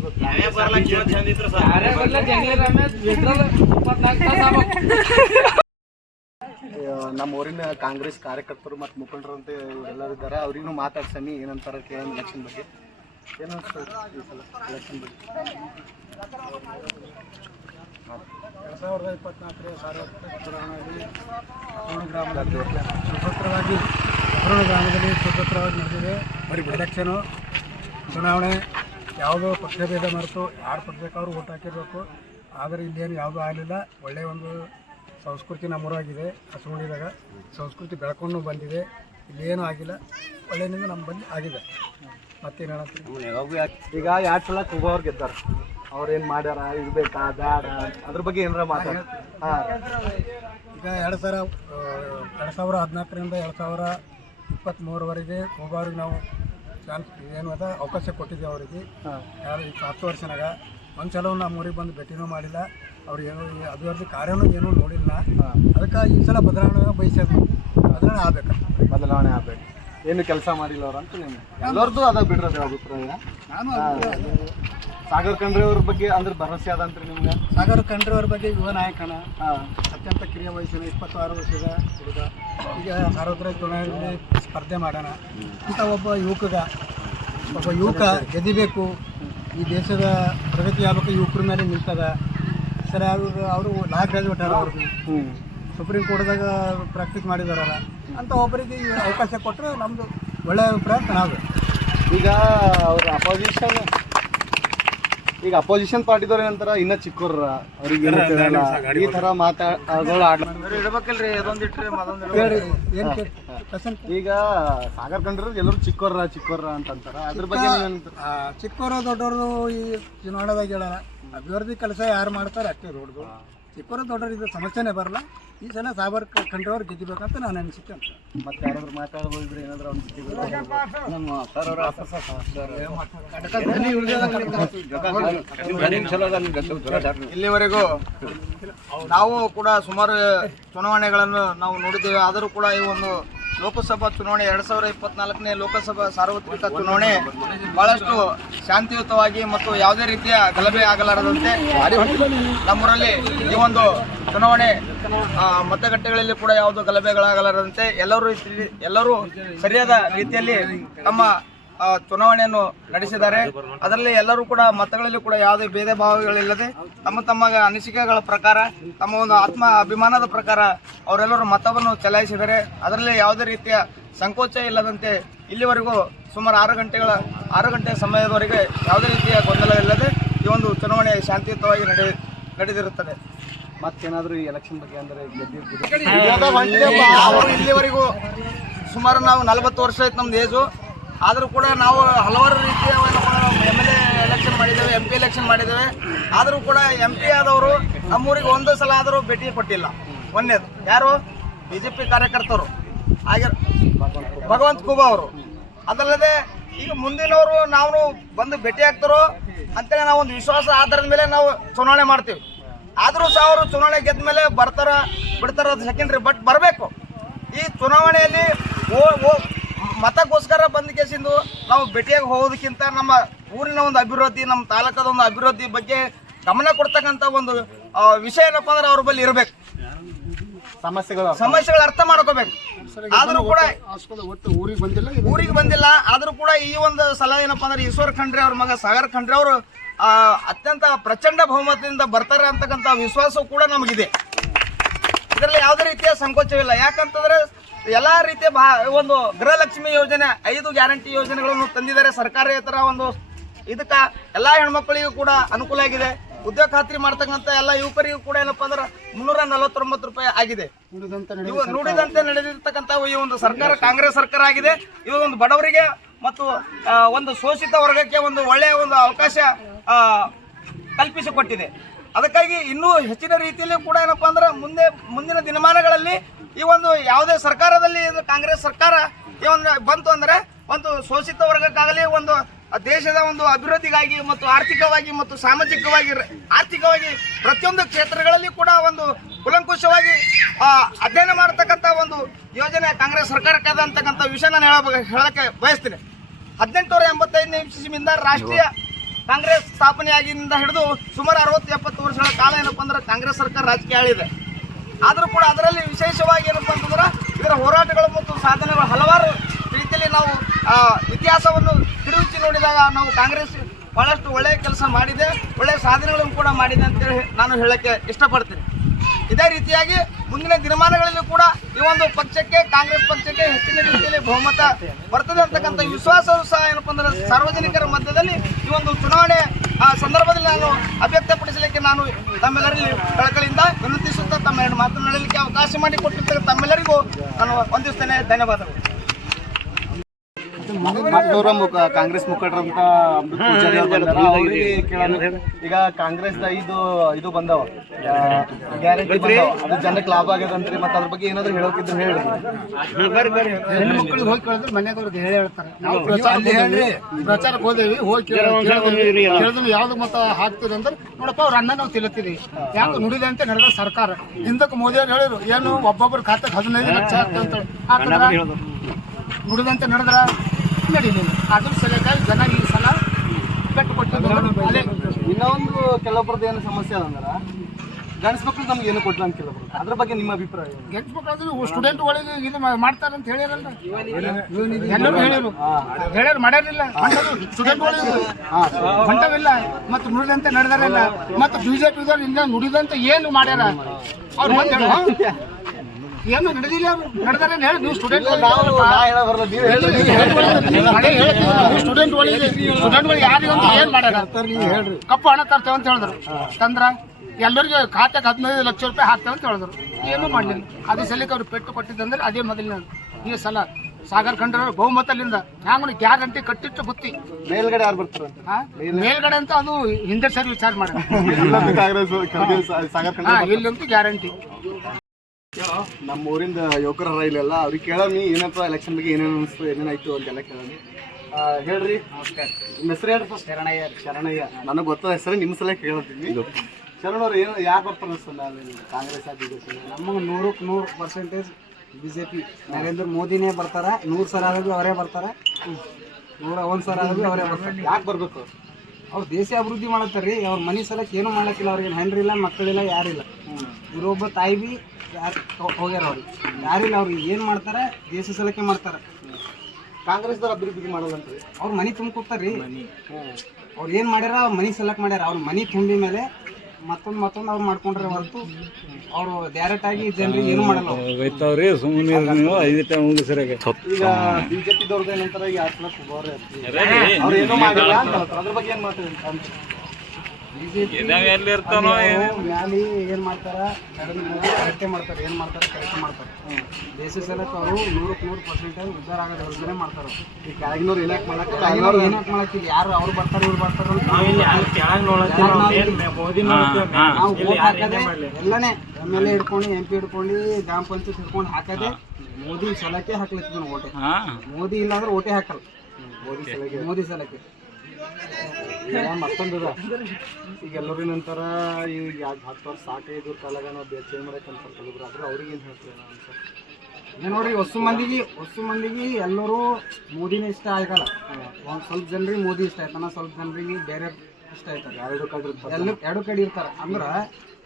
ನಮ್ಮ ಊರಿನ ಕಾಂಗ್ರೆಸ್ ಕಾರ್ಯಕರ್ತರು ಮತ್ತು ಮುಖಂಡರು ಅಂತ ಎಲ್ಲರೂ ಇದ್ದಾರೆ. ಅವ್ರಿಗೂ ಮಾತಾಡ್ಸಮಿ ಏನಂತಾರ ಕೇಳೋಣ ಎಲೆಕ್ಷನ್ ಬಗ್ಗೆ. ಏನು ಅನ್ಸ್ತದೆ ಈ ಸಲ ಎಲೆಕ್ಷನ್ ಬಗ್ಗೆ? 2024 ಸಾರ್ವತ್ರಿಕ ಚುನಾವಣೆಯಲ್ಲಿ ಗ್ರಾಮದಲ್ಲಿ ಸ್ವತಂತ್ರವಾಗಿ ಕೊರೋನಾ ಗ್ರಾಮದಲ್ಲಿ ಸುಸೂತ್ರವಾಗಿ ನಡೆದಿದೆ. ಎಲೆಕ್ಷನು ಚುನಾವಣೆ ಯಾವುದೋ ಪಕ್ಷಭೇದ ಮರೆತು ಯಾರು ಪಕ್ಷಕ್ಕೆ ಅವರು ಓಟ್ ಹಾಕಿರಬೇಕು. ಆದರೆ ಇಲ್ಲೇನು ಯಾವುದೂ ಆಗಲಿಲ್ಲ. ಒಳ್ಳೆಯ ಒಂದು ಸಂಸ್ಕೃತಿ ನಮ್ಮೂರಾಗಿದೆ. ಹಸುಳಿದಾಗ ಸಂಸ್ಕೃತಿ ಬೆಳ್ಕೊಂಡು ಬಂದಿದೆ. ಇಲ್ಲೇನೂ ಆಗಿಲ್ಲ. ಒಳ್ಳೆಯದಿಂದ ನಮ್ಮ ಬಳಿ ಆಗಿದೆ. ಮತ್ತೇನು ಹೇಳತ್ತೀವಿ? ಈಗ 2 ಸಲ ಕೂಗೋರು ಗೆದ್ದಾರ. ಅವ್ರೇನು ಮಾಡ್ಯಾರ, ಇರ್ಬೇಕಾ ಬೇಡ, ಅದ್ರ ಬಗ್ಗೆ ಏನಾರ ಮಾತಾಡ. ಈಗ 2014ರಿಂದ 2023ವರೆಗೆ ಕೂಗೋರಿಗೆ ನಾವು ಚಾನ್ಸ್ ಏನು ಅದ ಅವಕಾಶ ಕೊಟ್ಟಿದ್ದೀವಿ ಅವರಿಗೆ. ಯಾರು ಈಗ 10 ವರ್ಷನಾಗ ಒಂದು ಸಲ ನಮ್ಮ ಊರಿಗೆ ಬಂದು ಭೇಟಿನೂ ಮಾಡಿಲ್ಲ. ಅವ್ರು ಏನು ಅಭಿವೃದ್ಧಿ ಕಾರ್ಯನೂ ಏನೂ ನೋಡಿಲ್ಲ. ಅದಕ್ಕೆ ಈ ಸಲ ಬದಲಾವಣೆ ಬಯಸೋದು. ಬದಲಾವಣೆ ಆಗ್ಬೇಕು. ಬದಲಾವಣೆ ಆಗ್ಬೇಕು. ಏನು ಕೆಲಸ ಮಾಡಿಲ್ಲ ಅವ್ರು ಅಂತ ನಿಮ್ಗೆ ಎಲ್ಲರದ್ದು ಅದ ಬಿಡ್ರದ ಅಭಿಪ್ರಾಯ. ಸಾಗರ್ ಖಂಡ್ರೆ ಅವ್ರ ಬಗ್ಗೆ ಅಂದ್ರೆ ಭರವಸೆ ಅದಂತ್ರಿ ನಿಮ್ಗೆ? ಸಾಗರ್ ಖಂಡ್ರೆ ಅವ್ರ ಬಗ್ಗೆ ಯುವ ನಾಯಕನ, ಅತ್ಯಂತ ಕಿರಿಯ ವಯಸ್ಸಿನ 26 ವರ್ಷದ ಹುಡುಗ. ಈಗ ಸಾರ್ವತ್ರಿಕ ಚುನಾವಣೆಯಲ್ಲಿ ಸ್ಪರ್ಧೆ ಮಾಡೋಣ ಅಂತ ಒಬ್ಬ ಯುವಕ ಗೆದಿಬೇಕು. ಈ ದೇಶದ ಪ್ರಗತಿ ಆಗಬೇಕು. ಯುವಕರ ಮೇಲೆ ನಿಲ್ತದ. ಸರಿ, ಅವರು ಲಾ ಗ್ರಾಜುಯೇಟ್ ಅವ್ರಿಗೆ ಸುಪ್ರೀಂ ಕೋರ್ಟ್ದಾಗ ಪ್ರಾಕ್ಟೀಸ್ ಮಾಡಿದಾರಲ್ಲ ಅಂತ ಒಬ್ಬರಿಗೆ ಅವಕಾಶ ಕೊಟ್ಟರೆ ನಮ್ಮದು ಒಳ್ಳೆಯ ಅಭಿಪ್ರಾಯ ಅಂತ ನಾವು. ಈಗ ಅವ್ರ ಅಪೋಸಿಷನ್ ಪಾರ್ಟಿದವ್ರು ಏನಂತಾರ, ಇನ್ನೂ ಚಿಕ್ಕವ್ರ ಅವ್ರಿಗೆ ಈ ಥರ ಮಾತಾಡೋಳು ಇಡ್ಬೇಕಲ್ರಿ ಅದೊಂದಿಟ್ರಿ ಈಗ ಸಾಗರ್ ಖಂಡ್ರೆ ಎಲ್ಲರೂ ಚಿಕ್ಕವ್ರ ಅಂತಂತಾರ. ಅದ್ರ ಬಗ್ಗೆ ಚಿಕ್ಕವರು ದೊಡ್ಡವರು ಈ ಚುನಾವಣೆದಾಗ ಹೇಳಲ್ಲ. ಅಭಿವೃದ್ಧಿ ಕೆಲಸ ಯಾರು ಮಾಡ್ತಾರೆ ಅಷ್ಟೇ ದೊಡ್ಡದು. ಚಿಕ್ಕವರು ದೊಡ್ಡವರು ಇದು ಸಮಸ್ಯೆನೇ ಬರಲ್ಲ. ಈ ಸಲ ಸಾಗರ್ ಖಂಡ್ರೆ ಅವ್ರು ಗೆದ್ದಿಬೇಕಂತ ನಾನು ಅನಿಸಿಕೆ ಅಂತ. ಮತ್ತೆ ಯಾರಾದ್ರೂ ಮಾತಾಡ್ಬೋದ್ರಿ ಏನಾದ್ರು ಇಲ್ಲಿವರೆಗೂ ನಾವು ಕೂಡ ಸುಮಾರು ಚುನಾವಣೆಗಳನ್ನು ನಾವು ನೋಡಿದ್ದೇವೆ. ಆದರೂ ಕೂಡ ಈ ಒಂದು ಲೋಕಸಭಾ ಚುನಾವಣೆ 2024ನೇ ಲೋಕಸಭಾ ಸಾರ್ವತ್ರಿಕ ಚುನಾವಣೆ ಬಹಳಷ್ಟು ಶಾಂತಿಯುತವಾಗಿ ಮತ್ತು ಯಾವುದೇ ರೀತಿಯ ಗಲಭೆ ಆಗಲಾರದಂತೆ ನಮ್ಮೂರಲ್ಲಿ ಈ ಒಂದು ಚುನಾವಣೆ ಮತಗಟ್ಟೆಗಳಲ್ಲಿ ಕೂಡ ಯಾವುದೋ ಗಲಭೆಗಳಾಗಲಾರದಂತೆ ಎಲ್ಲರೂ ಸರಿಯಾದ ರೀತಿಯಲ್ಲಿ ತಮ್ಮ ಚುನಾವಣೆಯನ್ನು ನಡೆಸಿದ್ದಾರೆ. ಅದರಲ್ಲಿ ಎಲ್ಲರೂ ಕೂಡ ಮತಗಳಲ್ಲಿ ಕೂಡ ಯಾವುದೇ ಭೇದ ಭಾವಗಳಿಲ್ಲದೆ ತಮ್ಮ ಅನಿಸಿಕೆಗಳ ಪ್ರಕಾರ, ತಮ್ಮ ಒಂದು ಆತ್ಮ ಅಭಿಮಾನದ ಪ್ರಕಾರ ಅವರೆಲ್ಲರೂ ಮತವನ್ನು ಚಲಾಯಿಸಿದ್ದಾರೆ. ಅದರಲ್ಲಿ ಯಾವುದೇ ರೀತಿಯ ಸಂಕೋಚ ಇಲ್ಲದಂತೆ ಇಲ್ಲಿವರೆಗೂ ಸುಮಾರು 6 ಗಂಟೆ ಸಮಯದವರೆಗೆ ಯಾವುದೇ ರೀತಿಯ ಗೊಂದಲವಿಲ್ಲದೆ ಈ ಒಂದು ಚುನಾವಣೆ ಶಾಂತಿಯುತವಾಗಿ ನಡೆದಿರುತ್ತದೆ. ಮತ್ತೇನಾದರೂ ಈ ಎಲೆಕ್ಷನ್ ಬಗ್ಗೆ ಅಂದರೆ ಇಲ್ಲಿವರೆಗೂ ಸುಮಾರು ನಾವು 40 ವರ್ಷ ಆಯ್ತು ನಮ್ದು ಏಜು. ಆದರೂ ಕೂಡ ನಾವು ಹಲವಾರು ರೀತಿಯ MLA ಎಲೆಕ್ಷನ್ ಮಾಡಿದ್ದೇವೆ, MP ಎಲೆಕ್ಷನ್ ಮಾಡಿದ್ದೇವೆ. ಆದರೂ ಕೂಡ MP ಆದವರು ನಮ್ಮೂರಿಗೆ ಒಂದು ಸಲ ಆದರೂ ಭೇಟಿ ಕೊಟ್ಟಿಲ್ಲ. ಒಂದೇದು ಯಾರು BJP ಕಾರ್ಯಕರ್ತರು ಹಾಗೆ ಭಗವಂತ ಖೂಬಾ ಅವರು. ಅದಲ್ಲದೆ ಈಗ ಮುಂದಿನವರು ನಾವು ಬಂದು ಭೇಟಿ ಆಗ್ತಾರೋ ಅಂತೇಳಿ ನಾವು ಒಂದು ವಿಶ್ವಾಸ ಆಧಾರದ ಮೇಲೆ ನಾವು ಚುನಾವಣೆ ಮಾಡ್ತೀವಿ. ಆದರೂ ಸಹ ಅವರು ಚುನಾವಣೆ ಗೆದ್ದ ಮೇಲೆ ಬಿಡ್ತಾರ ಅದು ಸೆಕೆಂಡ್ರಿ. ಬಟ್ ಬರಬೇಕು. ಈ ಚುನಾವಣೆಯಲ್ಲಿ ಮತಕ್ಕೋಸ್ಕರ ಬಂದ ಕೇಸಿಂದು ನಾವು ಭೇಟಿಯಾಗಿ ಹೋಗೋದಕ್ಕಿಂತ ನಮ್ಮ ಊರಿನ ಒಂದು ಅಭಿವೃದ್ಧಿ, ನಮ್ಮ ತಾಲೂಕದ ಒಂದು ಅಭಿವೃದ್ಧಿ ಬಗ್ಗೆ ಗಮನ ಕೊಡ್ತಕ್ಕಂಥ ಒಂದು ವಿಷಯ ಏನಪ್ಪ ಅಂದ್ರೆ ಅವ್ರ ಬಳಿ ಇರಬೇಕು. ಸಮಸ್ಯೆಗಳು ಅರ್ಥ ಮಾಡ್ಕೋಬೇಕು. ಆದರೂ ಕೂಡ ಊರಿಗೆ ಬಂದಿಲ್ಲ. ಆದರೂ ಕೂಡ ಈ ಒಂದು ಸಲ ಏನಪ್ಪಾ ಅಂದ್ರೆ ಈಶ್ವರ್ ಖಂಡ್ರೆ ಅವ್ರ ಮಗ ಸಾಗರ್ ಖಂಡ್ರೆ ಅವರು ಅತ್ಯಂತ ಪ್ರಚಂಡ ಬಹುಮತದಿಂದ ಬರ್ತಾರೆ ಅಂತಕ್ಕಂಥ ವಿಶ್ವಾಸ ಕೂಡ ನಮಗಿದೆ. ಇದರಲ್ಲಿ ಯಾವುದೇ ರೀತಿಯ ಸಂಕೋಚವಿಲ್ಲ. ಯಾಕಂತಂದ್ರೆ ಎಲ್ಲಾ ರೀತಿಯ ಒಂದು ಗೃಹಲಕ್ಷ್ಮಿ ಯೋಜನೆ, 5 ಗ್ಯಾರಂಟಿ ಯೋಜನೆಗಳನ್ನು ತಂದಿದ್ದಾರೆ ಸರ್ಕಾರೇತರ ಒಂದು. ಇದಕ್ಕ ಎಲ್ಲಾ ಹೆಣ್ಮಕ್ಳಿಗೂ ಕೂಡ ಅನುಕೂಲ ಆಗಿದೆ. ಉದ್ಯೋಗ ಖಾತ್ರಿ ಮಾಡ್ತಕ್ಕಂಥ ಎಲ್ಲ ಯುವಕರಿಗೂ ಕೂಡ ಏನಪ್ಪಾ ಅಂದ್ರೆ 349 ರೂಪಾಯಿ ಆಗಿದೆ. ನುಡಿದಂತೆ ನಡೆದಿರ್ತಕ್ಕಂಥ ಈ ಒಂದು ಸರ್ಕಾರ ಕಾಂಗ್ರೆಸ್ ಸರ್ಕಾರ ಆಗಿದೆ. ಇದು ಒಂದು ಬಡವರಿಗೆ ಮತ್ತು ಒಂದು ಶೋಷಿತ ವರ್ಗಕ್ಕೆ ಒಂದು ಒಳ್ಳೆಯ ಒಂದು ಅವಕಾಶ ಕಲ್ಪಿಸಿಕೊಟ್ಟಿದೆ. ಅದಕ್ಕಾಗಿ ಇನ್ನೂ ಹೆಚ್ಚಿನ ರೀತಿಯಲ್ಲಿ ಕೂಡ ಏನಪ್ಪಾ ಅಂದ್ರೆ ಮುಂದಿನ ದಿನಮಾನಗಳಲ್ಲಿ ಈ ಒಂದು ಯಾವುದೇ ಸರ್ಕಾರದಲ್ಲಿ ಕಾಂಗ್ರೆಸ್ ಸರ್ಕಾರ ಈ ಒಂದು ಬಂತು ಅಂದ್ರೆ ಒಂದು ಶೋಷಿತ ವರ್ಗಕ್ಕಾಗಲಿ, ಒಂದು ದೇಶದ ಒಂದು ಅಭಿವೃದ್ಧಿಗಾಗಿ ಮತ್ತು ಆರ್ಥಿಕವಾಗಿ ಮತ್ತು ಆರ್ಥಿಕವಾಗಿ ಪ್ರತಿಯೊಂದು ಕ್ಷೇತ್ರಗಳಲ್ಲಿ ಕೂಡ ಒಂದು ಕೂಲಂಕುಷವಾಗಿ ಅಧ್ಯಯನ ಮಾಡತಕ್ಕಂಥ ಒಂದು ಯೋಜನೆ ಕಾಂಗ್ರೆಸ್ ಸರ್ಕಾರಕ್ಕೆ ಅಂತಕ್ಕಂಥ ವಿಷಯ ನಾನು ಹೇಳಕ್ಕೆ ಬಯಸ್ತೀನಿ. 1885ನೇ ಇಸ್ವಿಯಿಂದ ರಾಷ್ಟ್ರೀಯ ಕಾಂಗ್ರೆಸ್ ಸ್ಥಾಪನೆಯಾಗಿನಿಂದ ಹಿಡಿದು ಸುಮಾರು 60-70 ವರ್ಷಗಳ ಕಾಲ ಏನಪ್ಪಾ ಅಂದ್ರೆ ಕಾಂಗ್ರೆಸ್ ಸರ್ಕಾರ ರಾಜಕೀಯ ಆಳಿದೆ. ಆದರೂ ಕೂಡ ಅದರಲ್ಲಿ ವಿಶೇಷವಾಗಿ ಏನಪ್ಪಾ ಅಂತಂದ್ರೆ ಇದರ ಹೋರಾಟಗಳು ಮತ್ತು ಸಾಧನೆಗಳು ಹಲವಾರು ರೀತಿಯಲ್ಲಿ ನಾವು ಇತಿಹಾಸವನ್ನು ತಿರುಗಿಸಿ ನೋಡಿದಾಗ ನಾವು ಕಾಂಗ್ರೆಸ್ ಬಹಳಷ್ಟು ಒಳ್ಳೆಯ ಕೆಲಸ ಮಾಡಿದೆ, ಒಳ್ಳೆಯ ಸಾಧನೆಗಳನ್ನು ಕೂಡ ಮಾಡಿದೆ ಅಂತೇಳಿ ನಾನು ಹೇಳಕ್ಕೆ ಇಷ್ಟಪಡ್ತೀನಿ. ಇದೇ ರೀತಿಯಾಗಿ ಮುಂದಿನ ದಿನಮಾನಗಳಲ್ಲಿ ಕೂಡ ಈ ಒಂದು ಪಕ್ಷಕ್ಕೆ, ಕಾಂಗ್ರೆಸ್ ಪಕ್ಷಕ್ಕೆ ಹೆಚ್ಚಿನ ರೀತಿಯಲ್ಲಿ ಬಹುಮತ ಬರ್ತದೆ ಅಂತಕ್ಕಂಥ ವಿಶ್ವಾಸವೂ ಸಹ ಏನಪ್ಪ ಅಂದ್ರೆ ಸಾರ್ವಜನಿಕರ ಮಧ್ಯದಲ್ಲಿ ಈ ಒಂದು ಚುನಾವಣೆ ಸಂದರ್ಭದಲ್ಲಿ ನಾನು ಅಭಿವ್ಯಕ್ತಪಡಿಸಲಿಕ್ಕೆ ನಾನು ತಮ್ಮೆಲ್ಲರಲ್ಲಿ ಕಳಕಳಿಯಿಂದ ವಿನಂತಿಸುತ್ತಾ ತಮ್ಮ ಎರಡು ಮಾತನಾಡಲಿಕ್ಕೆ ಅವಕಾಶ ಮಾಡಿಕೊಟ್ಟಿರ್ತಕ್ಕ ತಮ್ಮೆಲ್ಲರಿಗೂ ನಾನು ವಂದಿಸ್ತೇನೆ. ಧನ್ಯವಾದಗಳು. ಮತ್ತೋರ್ವ ಕಾಂಗ್ರೆಸ್ ಮುಖಂಡರಂತ ಅಮೃತ್ ಪೂಜಾರಿ ಅವ್ರು ಬಂದಾರ. ಅವ್ರಿಗೆ ಕೇಳೋಣ, ಈಗ ಕಾಂಗ್ರೆಸ್ ಇದು ಬಂದವ ಗ್ಯಾರಂಟಿ ಬಂದವ, ಅದು ಜನಕ್ಕೆ ಲಾಭ ಆಗ್ಯದಂತ್ರಿ, ಮತ್ತೆ ಅದ್ರ ಬಗ್ಗೆ ಏನಾದ್ರು ಹೇಳೋಕಿದ್ರು ಹೇಳಿ. ಹೆಣ್ಣು ಮಕ್ಕಳಿಗೆ ಹೋಗಿ ಕೇಳಿದ್ರೆ ಮನೆಯವ್ರಿಗೆ ಹೇಳ್ತಾರೆ. ನಾವು ಪ್ರಚಾರಕ್ಕೆ ಹೋದೇವಿ, ಹೋಗಿ ಕೇಳಿದ್ರು ಯಾವ್ದು ಮತ ಹಾಕ್ತಿದೆ ಅಂದ್ರೆ ನೋಡಪ್ಪ ಅವ್ರ ಅನ್ನ ನಾವು ತಿಳ್ತೀವಿ, ಯಾಕೆ ನುಡಿದಂತೆ ನಡೆದ ಸರ್ಕಾರ. ಹಿಂದಕ್ಕೆ ಮೋದಿ ಅವ್ರು ಹೇಳಿದ್ರು ಏನು ಒಬ್ಬೊಬ್ಬರ ಖಾತೆಗೆ 15 ಲಕ್ಷ ಆಗ್ತದೆ ಅಂತ, ನುಡಿದಂತೆ ನಡೆದ್ರ ನಡೀಲಿಲ್ಲ. ಅದ್ರ ಸಲುವಾಗಿ ಜನ ಈ ಸಲ ಕಟ್ಟು ಕೊಟ್ಟಿದ್ದಾರೆ. ಇನ್ನೊಂದು ಕೆಲವೊಬ್ರದ್ದು ಏನು ಸಮಸ್ಯೆ ಅದಂದ್ರ ಗಂಡ್ಸ್ ಮಕ್ಳು ನಮ್ಗೆ ಏನು ಕೊಟ್ಟಿಲ್ಲ ಅಂತ ಕೆಲವರು, ಅದ್ರ ಬಗ್ಗೆ ನಿಮ್ಮ ಅಭಿಪ್ರಾಯ? ಗಂಡ್ಸ್ ಮಕ್ಕಳು ಸ್ಟೂಡೆಂಟ್ಗಳಿಗೆ ಇದು ಮಾಡ್ತಾರೆ ಅಂತ ಹೇಳಿರಲ್ಲ, ಎಲ್ಲರೂ ಹೇಳಿರು, ಮಾಡ್ಯಾರಿಲ್ಲ. ಸ್ಟೂಡೆಂಟ್ಗಳಿಗೆ ಹೊಂಟವಿಲ್ಲ, ಮತ್ತು ನುಡಿದಂತೆ ನಡೆದಾರಲ್ಲ, ಮತ್ತು ಬಿಜೆಪಿದವ್ರು ಇನ್ನ ನುಡಿದಂತೆ ಏನು ಮಾಡ್ಯಾರ ಅವ್ರು ಬಂದು ಏನು ನಡೆದಿಲ್ಲ, ನಡೆದಾರೆ ಹೇಳಿ. ನೀವು ಸ್ಟೂಡೆಂಟ್ ಸ್ಟೂಡೆಂಟ್ಗಳು ಯಾರಿಗಂತ ಏನು ಮಾಡ್ಯಾರ ಹೇಳ್ರಿ. ಕಪ್ಪು ಹಣ ತರ್ತೇವೆ ಅಂತ ಹೇಳಿದ್ರು, ತಂದ್ರ ಎಲ್ಲರಿಗೆ ಖಾತೆಗೆ 15 ಲಕ್ಷ ರೂಪಾಯಿ ಹಾಕ್ತೇವೆ ಅಂತ ಹೇಳಿದ್ರು, ಏನೂ ಮಾಡಲಿಲ್ಲ. ಅದೇ ಸಲಕ್ಕೆ ಅವ್ರು ಪೆಟ್ಟು ಕೊಟ್ಟಿದ್ದಂದ್ರೆ ಅದೇ ಮೊದಲಿನ ಈ ಸಲ ಸಾಗರ್ ಖಂಡ್ರ ಬಹುಮತದಿಂದ ಹ್ಯಾಂಗ ಗ್ಯಾರಂಟಿ ಕಟ್ಟಿಟ್ಟು ಬುತ್ತಿ. ಮೇಲ್ಗಡೆ ಯಾರು ಬರ್ತಾರೆ? ಮೇಲ್ಗಡೆ ಅಂತ ಅದು ಹಿಂದೆ ಸರಿ ವಿಚಾರ ಮಾಡ, ಇಲ್ಲಂತೂ ಗ್ಯಾರಂಟಿ. ನಮ್ಮ ಊರಿಂದ ಯುವಕರ ಇಲ್ಲೆಲ್ಲ ಅವ್ರಿಗೆ ಕೇಳಮಿ ಏನಪ್ಪ ಎಲೆಕ್ಷನ್ ಬಗ್ಗೆ ಏನೇನು ಅನಿಸ್ತು, ಏನೇನಾಯ್ತು ಅಂತೆಲ್ಲ ಕೇಳಮಿ. ಹೇಳ್ರಿ, ನಮಸ್ಕಾರ. ನಿಮ್ಮ ಹೆಸರು ಹೇಳ್ರಿ? ಶರಣಯ್ಯ. ನನಗೆ ಗೊತ್ತಾದ ಹೆಸರು, ನಿಮ್ಮ ಸಲ ಕೇಳ್ತೀನಿ. ಶರಣವ್ರು ಏನು ಯಾರು ಬರ್ತಾರೆ ಅನಿಸ್ತದೆ ಕಾಂಗ್ರೆಸ್ ಬಿಜೆಪಿ? ನಮಗೆ 100% ಬಿಜೆಪಿ ನರೇಂದ್ರ ಮೋದಿನೇ ಬರ್ತಾರ. 100 ಸಲ ಆದ್ರೂ ಅವರೇ ಬರ್ತಾರ, 101 ಸಲ ಆದ್ರೂ ಅವರೇ ಬರ್ತಾರೆ. ಯಾಕೆ ಬರ್ಬೇಕು? ಅವ್ರು ದೇಶ ಅಭಿವೃದ್ಧಿ ಮಾಡತ್ತಾರ್ರಿ. ಅವ್ರ ಮನೆ ಸಲಕ್ಕೆ ಏನೂ ಮಾಡಕ್ಕಿಲ್ಲ, ಅವ್ರಿಗೆ ಹೆಣ್ರಿಲ್ಲ, ಮಕ್ಕಳಿಲ್ಲ, ಯಾರಿಲ್ಲ. ಇವರೊಬ್ಬ ತಾಯಿ ಬಿ ಯಾರು ಹೋಗ್ಯಾರ, ಅವ್ರಿಗೆ ಯಾರಿಲ್ಲ. ಅವ್ರಿಗೆ ಏನು ಮಾಡ್ತಾರೆ, ದೇಶ ಸಲಕ್ಕೆ ಮಾಡ್ತಾರೆ. ಕಾಂಗ್ರೆಸ್ದವ್ರು ಅಭಿವೃದ್ಧಿ ಮಾಡಲ್ಲಂತ್ರಿ. ಅವ್ರ ಮನೆ ತುಂಬ್ಕೊತಾರ್ರಿ. ಅವ್ರು ಏನು ಮಾಡ್ಯಾರ, ಅವ್ರ ಮನೆ ಸಲಕ್ಕೆ ಮಾಡ್ಯಾರ. ಅವ್ರ ಮನೆ ತುಂಬಿ ಮೇಲೆ ಮತ್ತೊಂದು ಅವ್ರು ಮಾಡ್ಕೊಂಡ್ರೆ ಹೊರತು ಅವರು ಡೈರೆಕ್ಟ್ ಆಗಿ ಜನರಿಗೆ ಏನು ಮಾಡಲ್ಲ. ಈಗ ಬಿಜೆಪಿದವ್ರದ್ದು ಏನಂತಾರೆ, 2 ಸಲ ಹೋಗೋರೆ ಅವ್ರು ಏನೂ ಮಾಡಿಲ್ಲ ಅಂತ ಹೇಳ್ತಾರೆ. ಅದ್ರ ಬಗ್ಗೆ ಏನು ಮಾತಾಡ್ತಾರೆ? ಮ್ಯಾಲಿ ಏನ್ ಮಾಡ್ತಾರ, ಕರೆಕ್ಟೇ ಮಾಡ್ತಾರೆ. ಏನ್ ಮಾಡ್ತಾರೆ, ಕರೆಕ್ಟ್ ಮಾಡ್ತಾರೆ. ದೇಶ ಸಲಕ್ಕೆ ಅವರು 100% ಉದ್ಧಾರ ಆಗೋದು ಯೋಜನೆ ಮಾಡ್ತಾರೆ. ಈ ಕೆಳಗಿನವ್ರು ಏನಕ್ಕೆ ಮಾಡಕ್ಕೆ ಏನಕ್ಕೆ ಮಾಡಕ್ಕಿಲ್ಲ, ಯಾರು ಅವ್ರು ಬರ್ತಾರೆ ಇವ್ರು ಬರ್ತಾರೆ ನಾವು ವೋಟ್ ಹಾಕದೆ ಎಲ್ಲನೇ MLA ಹಿಡ್ಕೊಂಡು MP ಹಿಡ್ಕೊಂಡು ಗ್ರಾಮ ಪಂಚಾಯತ್ ಹಿಡ್ಕೊಂಡು ಹಾಕದೆ ಮೋದಿ ಸಲಕ್ಕೆ ಹಾಕ್ಲಿಕ್ಕೆ ಓಟೆ. ಮೋದಿ ಇಲ್ಲ ಅಂದ್ರೆ ಓಟೆ ಹಾಕಲ್ಲ. ಮೋದಿ ಸಲಕ್ಕೆ ಈಗ ಮತ್ತೊಂದು ಈಗ ಎಲ್ಲರೂ ನಂತರ ಈಗ 10 ವರ್ಷ ಸಾಕೈದು ಕಾಲಾಗ ನಾವು ಚೇಂಜ್ ಮಾಡಕ್ಕಂತ ಕೆಲವರು ಆದ್ರೆ ಅವ್ರಿಗೆ ಏನು ಹೇಳ್ತೀವಿ ನಾವು ಅಂತ? ನೋಡ್ರಿ, ಹೊಸ ಮಂದಿಗೆ ಎಲ್ಲರೂ ಮೋದಿನೇ ಇಷ್ಟ ಆಗಲ್ಲ. ಒಂದು ಸ್ವಲ್ಪ ಜನರಿಗೆ ಮೋದಿ ಇಷ್ಟ ಆಯ್ತಾನ, ಸ್ವಲ್ಪ ಜನರಿಗೆ ಬೇರೆ ಇಷ್ಟ ಆಯ್ತಾರೆ. ಎರಡು ಕಡೆ ಇರ್ತಾರೆ. ಅಂದ್ರೆ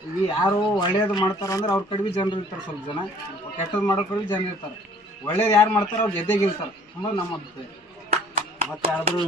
ಈಗ ಯಾರು ಒಳ್ಳೇದು ಮಾಡ್ತಾರ ಅಂದ್ರೆ ಅವ್ರ ಕಡೆ ಜನರು ಇರ್ತಾರೆ, ಸ್ವಲ್ಪ ಜನ ಕೆಟ್ಟದ್ದು ಮಾಡೋ ಕಡೆ ಜನ ಇರ್ತಾರೆ. ಒಳ್ಳೇದು ಯಾರು ಮಾಡ್ತಾರೆ ಅವ್ರು ಗೆದ್ದೆಗಿರ್ತಾರೆ ಅಂದ್ರೆ ನಮ್ಮ ಅಭಿಪ್ರಾಯ. ಮತ್ತೆ ಯಾರಾದರೂ